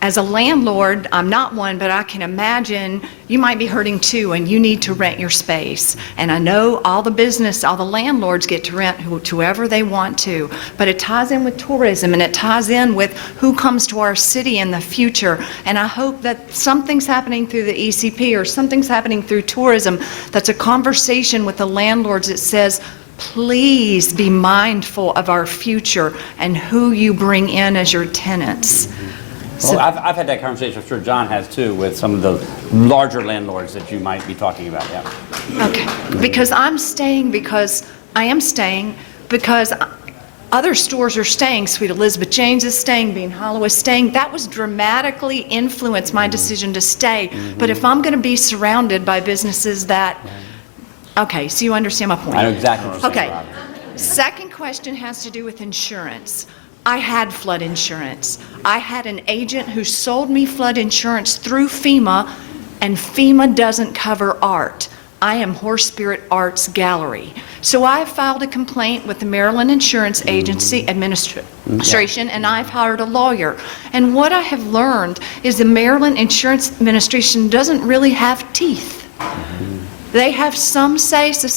as a landlord, I'm not one, but I can imagine you might be hurting too, and you need to rent your space. And I know all the landlords get to rent to whoever they want to, but it ties in with tourism, and it ties in with who comes to our city in the future. And I hope that something's happening through the ECP or something's happening through tourism that's a conversation with the landlords that says, please be mindful of our future and who you bring in as your tenants. Well, I've had that conversation, I'm sure John has too, with some of the larger landlords that you might be talking about, yeah. Okay, because I am staying because other stores are staying. Sweet Elizabeth Jane's is staying, Bean Hollow is staying. That was dramatically influenced my decision to stay. But if I'm going to be surrounded by businesses that, okay, so you understand my point. I know exactly what you're saying, Okay, second question has to do with insurance. I had flood insurance. I had an agent who sold me flood insurance through FEMA, and FEMA doesn't cover art. I am Horse Spirit Arts Gallery. So I filed a complaint with the Maryland Insurance Agency Administration, and I've hired a lawyer. And what I have learned is the Maryland Insurance Administration doesn't really have teeth. They have some say. So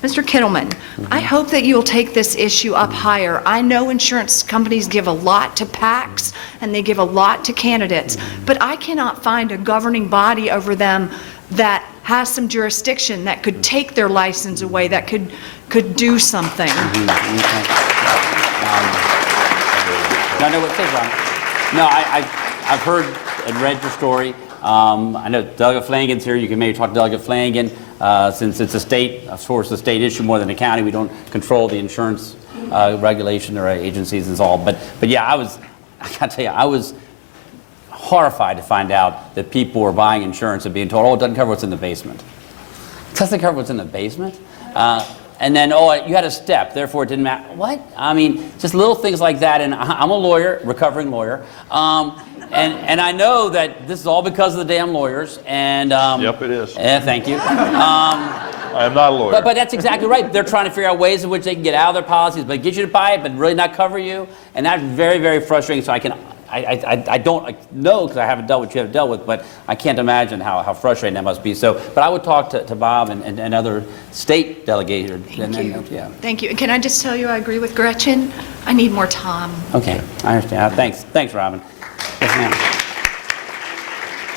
Mr. Kittleman, I hope that you'll take this issue up higher. I know insurance companies give a lot to PACs and they give a lot to candidates, but I cannot find a governing body over them that has some jurisdiction that could take their license away, that could do something. I've heard and read your story. I know Delegate Flanagan's here. You can maybe talk to Delegate Flanagan. Since it's a state, of course, a state issue more than a county, we don't control the insurance regulation or agencies and all. But yeah, I got to tell you, I was horrified to find out that people were buying insurance and being told, oh, it doesn't cover what's in the basement. It doesn't cover what's in the basement? and then, oh, you had a step, therefore it didn't matter. What? I mean, just little things like that, and I'm a lawyer, recovering lawyer, and I know that this is all because of the damn lawyers, and... Yep, it is. Thank you. I am not a lawyer. But that's exactly right. They're trying to figure out ways in which they can get out of their policies, but get you to buy it, but really not cover you, and that's very, very frustrating, so I don't know, because I haven't dealt with what you have dealt with, but I can't imagine how frustrating that must be. So, but I would talk to Bob and other state delegators. Thank you. Yeah. Thank you. And can I just tell you, I agree with Gretchen. I need more time. Okay, I understand. Thanks, Robin. Yes, ma'am.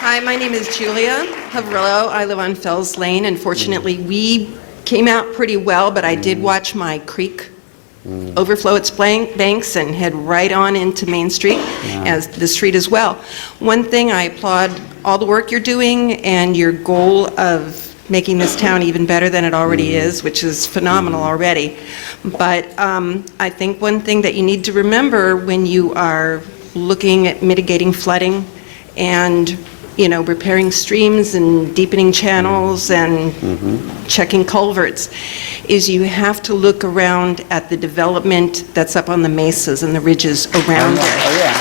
Hi, my name is Julia Havrillo. I live on Fells Lane, and fortunately, we came out pretty well, but I did watch my creek overflow its banks and head right on into Main Street, as the street as well. One thing, I applaud all the work you're doing and your goal of making this town even better than it already is, which is phenomenal already. But I think one thing that you need to remember when you are looking at mitigating flooding and repairing streams and deepening channels and checking culverts, is you have to look around at the development that's up on the mesas and the ridges around it. Oh, yeah.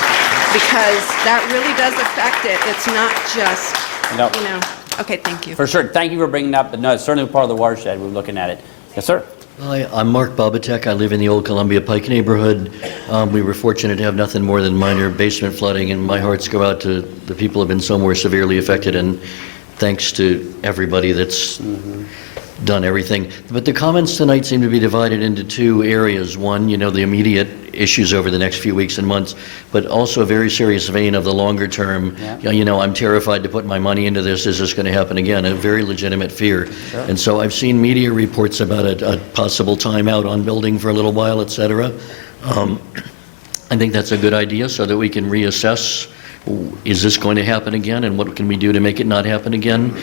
Because that really does affect it. It's not just, No. Okay, thank you. For sure. Thank you for bringing it up, but no, it's certainly part of the watershed. We're looking at it. Yes, sir. Hi, I'm Mark Babatek. I live in the Old Columbia Pike neighborhood. We were fortunate to have nothing more than minor basement flooding, and my hearts go out to the people who have been so more severely affected, and thanks to everybody that's done everything. But the comments tonight seem to be divided into two areas. One, the immediate issues over the next few weeks and months, but also a very serious vein of the longer term. Yeah. I'm terrified to put my money into this. Is this going to happen again? A very legitimate fear. Sure. And so I've seen media reports about a possible timeout on building for a little while, et cetera. I think that's a good idea so that we can reassess, is this going to happen again, and what can we do to make it not happen again?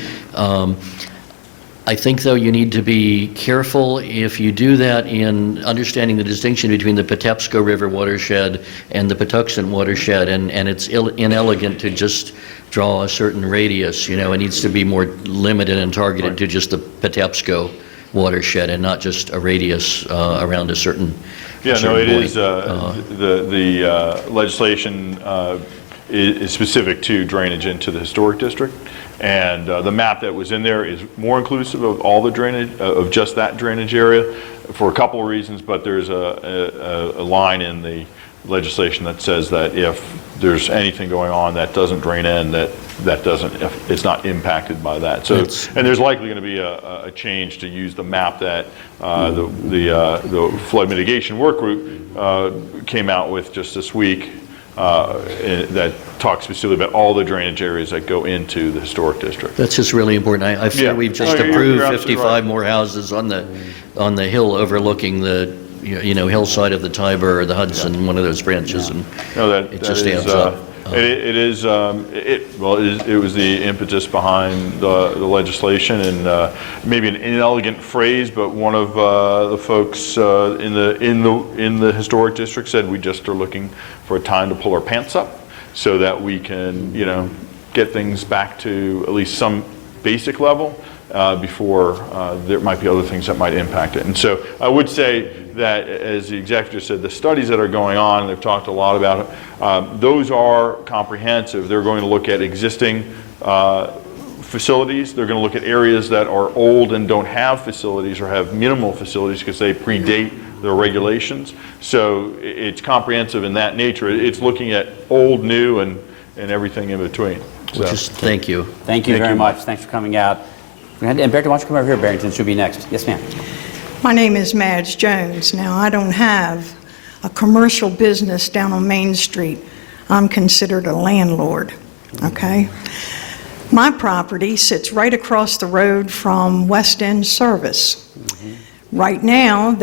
I think, though, you need to be careful if you do that in understanding the distinction between the Patapsco River watershed and the Patuxent watershed, and it's inelegant to just draw a certain radius. It needs to be more limited and targeted to just the Patapsco watershed and not just a radius around a certain Yeah, no, it point. is, the legislation is specific to drainage into the historic district. And the map that was in there is more inclusive of all the drainage, of just that drainage area for a couple of reasons, but there's a line in the legislation that says that if there's anything going on that doesn't drain in, it's not impacted by that. So, and there's likely going to be a change to use the map that the flood mitigation work group came out with just this week. That talks specifically about all the drainage areas that go into the historic district. That's just really important. I feel we've just approved you're 55 more houses on the hill overlooking the hillside of the Tiber or the Hudson, one of those branches, and it just adds up. It was the impetus behind the legislation, and maybe an inelegant phrase, but one of the folks in the historic district said we just are looking for a time to pull our pants up so that we can get things back to at least some basic level before there might be other things that might impact it. And so I would say that, as the executive said, the studies that are going on, they've talked a lot about it, those are comprehensive. They're going to look at existing facilities. They're going to look at areas that are old and don't have facilities or have minimal facilities because they predate the regulations. So it's comprehensive in that nature. It's looking at old, new, and everything in between. So. Thank you. Thank you very much. Thanks for coming out. And Barrington, why don't you come over here, Barrington? Should be next. Yes, ma'am. My name is Madge Jones. Now, I don't have a commercial business down on Main Street. I'm considered a landlord, okay? My property sits right across the road from West End Service. Right now,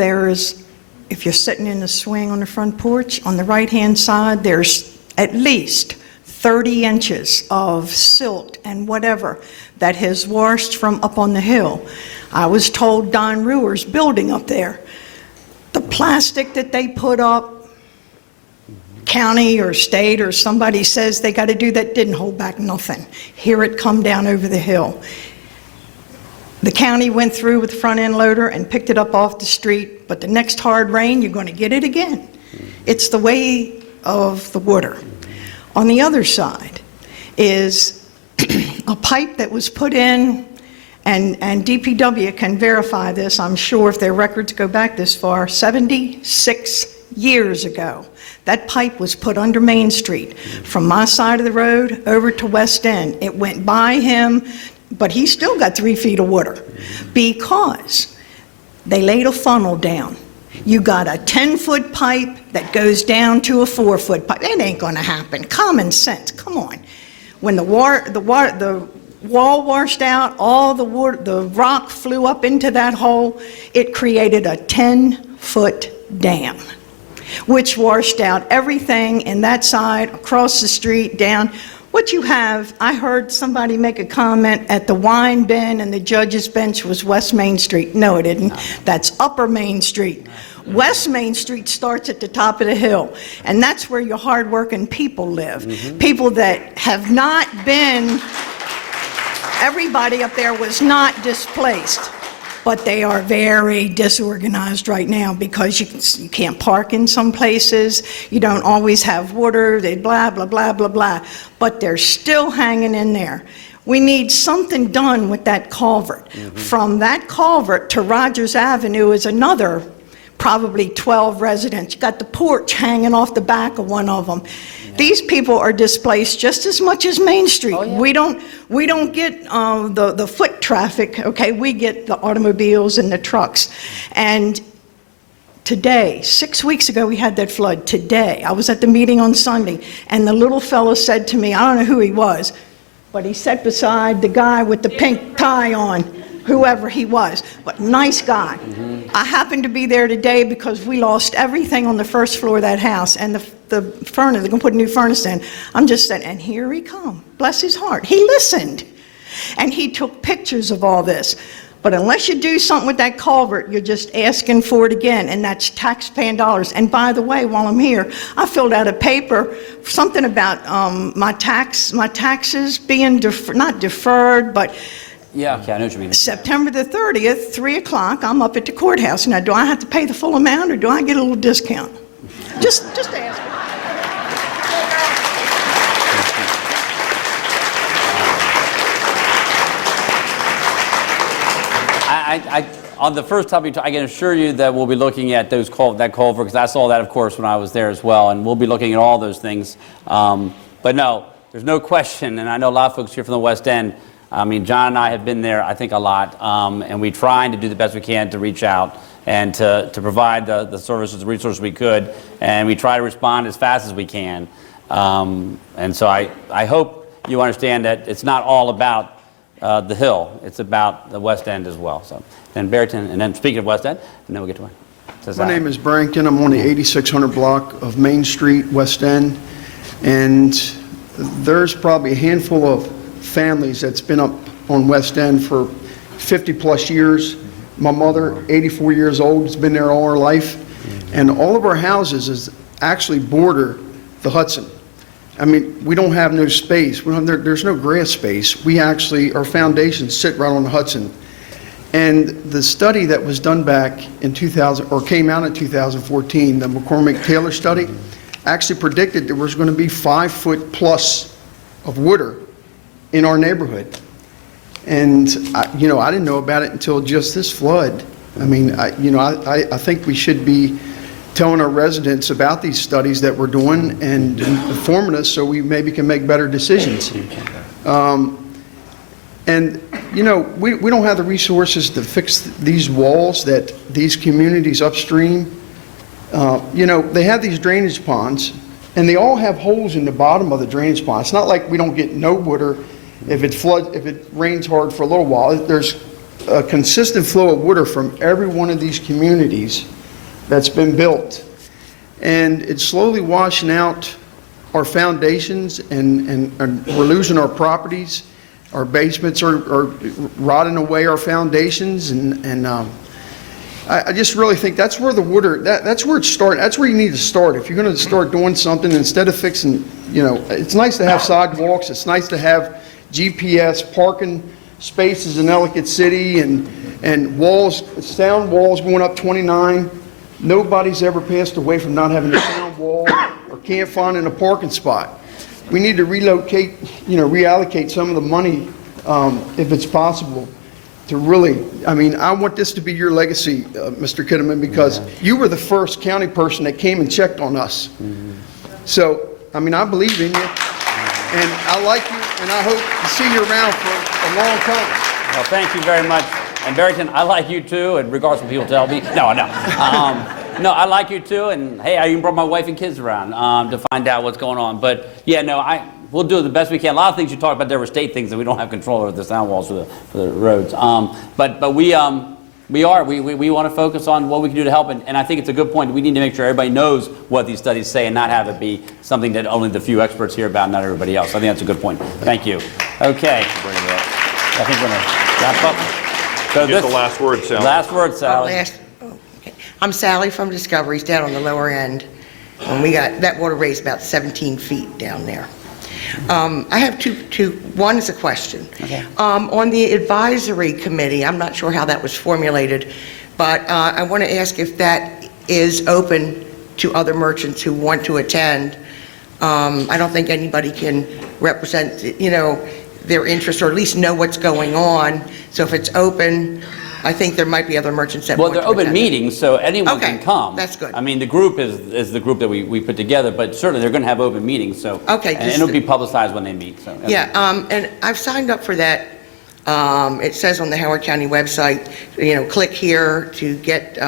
if you're sitting in the swing on the front porch, on the right-hand side, there's at least 30 inches of silt and whatever that has washed from up on the hill. I was told Don Ruer's building up there. The plastic that they put up, county or state or somebody says they got to do that, didn't hold back nothing. Hear it come down over the hill. The county went through with the front-end loader and picked it up off the street, but the next hard rain, you're going to get it again. It's the way of the water. On the other side is a pipe that was put in, and DPW can verify this, I'm sure, if their records go back this far, 76 years ago. That pipe was put under Main Street from my side of the road over to West End. It went by him, but he still got 3 feet of water because they laid a funnel down. You got a 10-foot pipe that goes down to a 4-foot pipe. It ain't gonna happen. Common sense, come on. When the wall washed out, all the rock flew up into that hole, it created a 10-foot dam, which washed out everything in that side, across the street, down. What you have, I heard somebody make a comment at the wine bin and the judge's bench was West Main Street. No, it didn't. That's Upper Main Street. West Main Street starts at the top of the hill, and that's where your hardworking people live. People that have not been, everybody up there was not displaced, but they are very disorganized right now because you can't park in some places, you don't always have water, they blah, blah, blah, blah, blah, but they're still hanging in there. We need something done with that culvert. From that culvert to Rogers Avenue is another probably 12 residents. You got the porch hanging off the back of one of them. These people are displaced just as much as Main Street. We don't get the foot traffic, okay? We get the automobiles and the trucks. And today, 6 weeks ago, we had that flood. Today, I was at the meeting on Sunday, and the little fellow said to me, I don't know who he was, but he sat beside the guy with the pink tie on, whoever he was, but nice guy. I happened to be there today because we lost everything on the first floor of that house, and the furnace, they're gonna put a new furnace in. I'm just saying, and here he come, bless his heart. He listened, and he took pictures of all this. But unless you do something with that culvert, you're just asking for it again, and that's taxpaying dollars. And by the way, while I'm here, I filled out a paper, something about my taxes being not deferred, but Yeah, I know what you mean. September the 30th, 3 o'clock, I'm up at the courthouse. Now, do I have to pay the full amount, or do I get a little discount? Just ask. On the first topic, I can assure you that we'll be looking at that culvert, because I saw that, of course, when I was there as well, and we'll be looking at all those things. But no, there's no question, and I know a lot of folks here from the West End. I mean, John and I have been there, I think, a lot, and we're trying to do the best we can to reach out and to provide the services, the resources we could, and we try to respond as fast as we can. And so I hope you understand that it's not all about the Hill, it's about the West End as well. So then Barrington, and then speaking of West End, and then we'll get to one. My name is Barrington. I'm on the 8600 block of Main Street, West End, and there's probably a handful of families that's been up on West End for 50-plus years. My mother, 84 years old, has been there all her life, and all of our houses actually border the Hudson. I mean, we don't have no space. There's no grass space. We actually, our foundations sit right on the Hudson. And the study that was done back in 2000, or came out in 2014, the McCormick-Taylor study, actually predicted there was going to be 5 foot plus of water in our neighborhood. And, I didn't know about it until just this flood. I mean, I think we should be telling our residents about these studies that we're doing and informing us so we maybe can make better decisions. And, we don't have the resources to fix these walls that these communities upstream, they have these drainage ponds, and they all have holes in the bottom of the drainage pond. It's not like we don't get no water if it rains hard for a little while. There's a consistent flow of water from every one of these communities that's been built. And it's slowly washing out our foundations, and we're losing our properties. Our basements are rotting away our foundations, and I just really think that's where the water, that's where it starts. That's where you need to start. If you're going to start doing something, instead of fixing, it's nice to have sidewalks, it's nice to have GPS parking spaces in Ellicott City and walls, sound walls going up 29. Nobody's ever passed away from not having a sound wall or can't find a parking spot. We need to relocate, reallocate some of the money, if it's possible, to really, I want this to be your legacy, Mr. Kitteman, because you were the first county person that came and checked on us. So, I believe in you, and I like you, and I hope to see you around for a long time. Well, thank you very much. And Barrington, I like you too, and regardless of what people tell me. No. No, I like you too, and hey, I even brought my wife and kids around to find out what's going on. But yeah, no, we'll do the best we can. A lot of things you talk about there were state things that we don't have control over, the sound walls for the roads. But we want to focus on what we can do to help, and I think it's a good point. We need to make sure everybody knows what these studies say and not have it be something that only the few experts hear about, and not everybody else. I think that's a good point. Thank you. Okay. I think we're going to wrap up. So Get the last word, Sally. Last word, Sally. I'm Sally from Discoveries down on the lower end. And we got, that water raised about 17 feet down there. I have one is a question. Okay. On the advisory committee, I'm not sure how that was formulated, but I want to ask if that is open to other merchants who want to attend. I don't think anybody can represent, their interest or at least know what's going on. So if it's open, I think there might be other merchants that Well, want to they're open attend. meetings, so anyone Okay, can come. that's good. The group is the group that we put together, but certainly they're going to have open meetings, so. Okay, And it'll be publicized when they meet, so. Yeah, and I've signed up for that. It says on the Howard County website, click here to get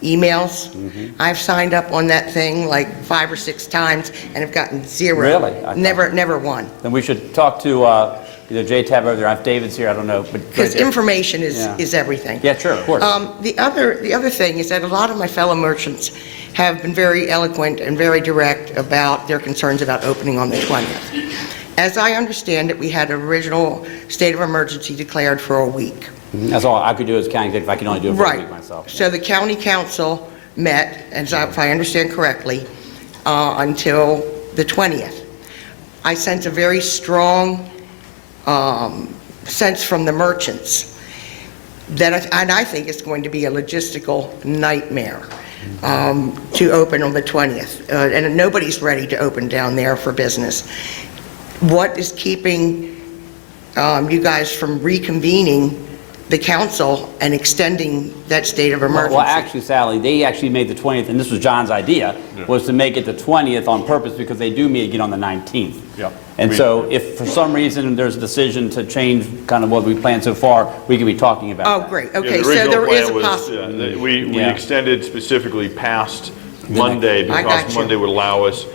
emails. I've signed up on that thing like 5 or 6 times and have gotten 0. Really? Never one. Then we should talk to either J-Tab over there, if David's here, I don't know. Because information is everything. Yeah, sure, of course. The other thing is that a lot of my fellow merchants have been very eloquent and very direct about their concerns about opening on the 20th. As I understand it, we had an original state of emergency declared for a week. That's all I could do as county executive, I can only do it for a week myself. So the county council met, as if I understand correctly, until the 20th. I sense a very strong sense from the merchants that, and I think it's going to be a logistical nightmare to open on the 20th. And nobody's ready to open down there for business. What is keeping you guys from reconvening the council and extending that state of emergency? Well, actually, Sally, they actually made the 20th, and this was John's idea, was to make it the 20th on purpose because they do meet again on the 19th. Yeah. And so if for some reason there's a decision to change kind of what we planned so far, we could be talking about that. Oh, great, Yeah, okay, the so original there is plan a was, possibility. we extended specifically past next- Monday I got because you. Monday would allow us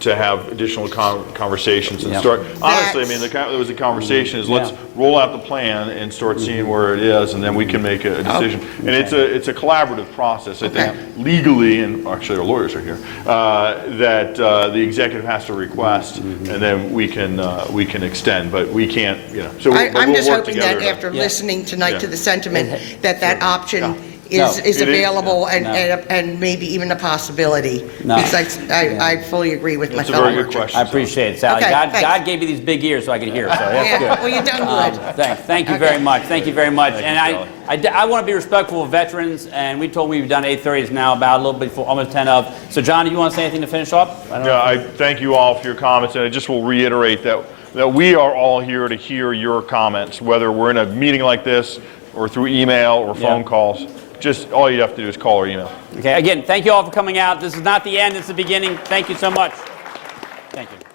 to have additional conversations and Yep. start. Honestly, That's- there was a conversation is let's Yeah. roll out the plan and start seeing where it is, and then we can make a decision. And it's a collaborative process. I think legally, and actually our lawyers are here, that the executive has to request, and then we can extend, but we can't, So but I'm we'll just work hoping together that to- after listening tonight Yeah. to the sentiment, that option No. is It is, available yeah. and maybe even a possibility. No. Because I fully agree with my It's a fellow very good merchants. question. I appreciate it, Sally. Okay, God thanks. gave you these big ears so I could hear, so that's Yeah, good. well, you've done good. Thank you very much. Thank you very much. And I want to be respectful of veterans, and we told we've done 8:30, it's now about a little bit before, almost 10 of. So John, do you want to say anything to finish up? Yeah, I thank you all for your comments, and I just will reiterate that we are all here to hear your comments, whether we're in a meeting like this, or through email, or phone calls. Just all you have to do is call or email. Okay, again, thank you all for coming out. This is not the end, it's the beginning. Thank you so much. Thank you.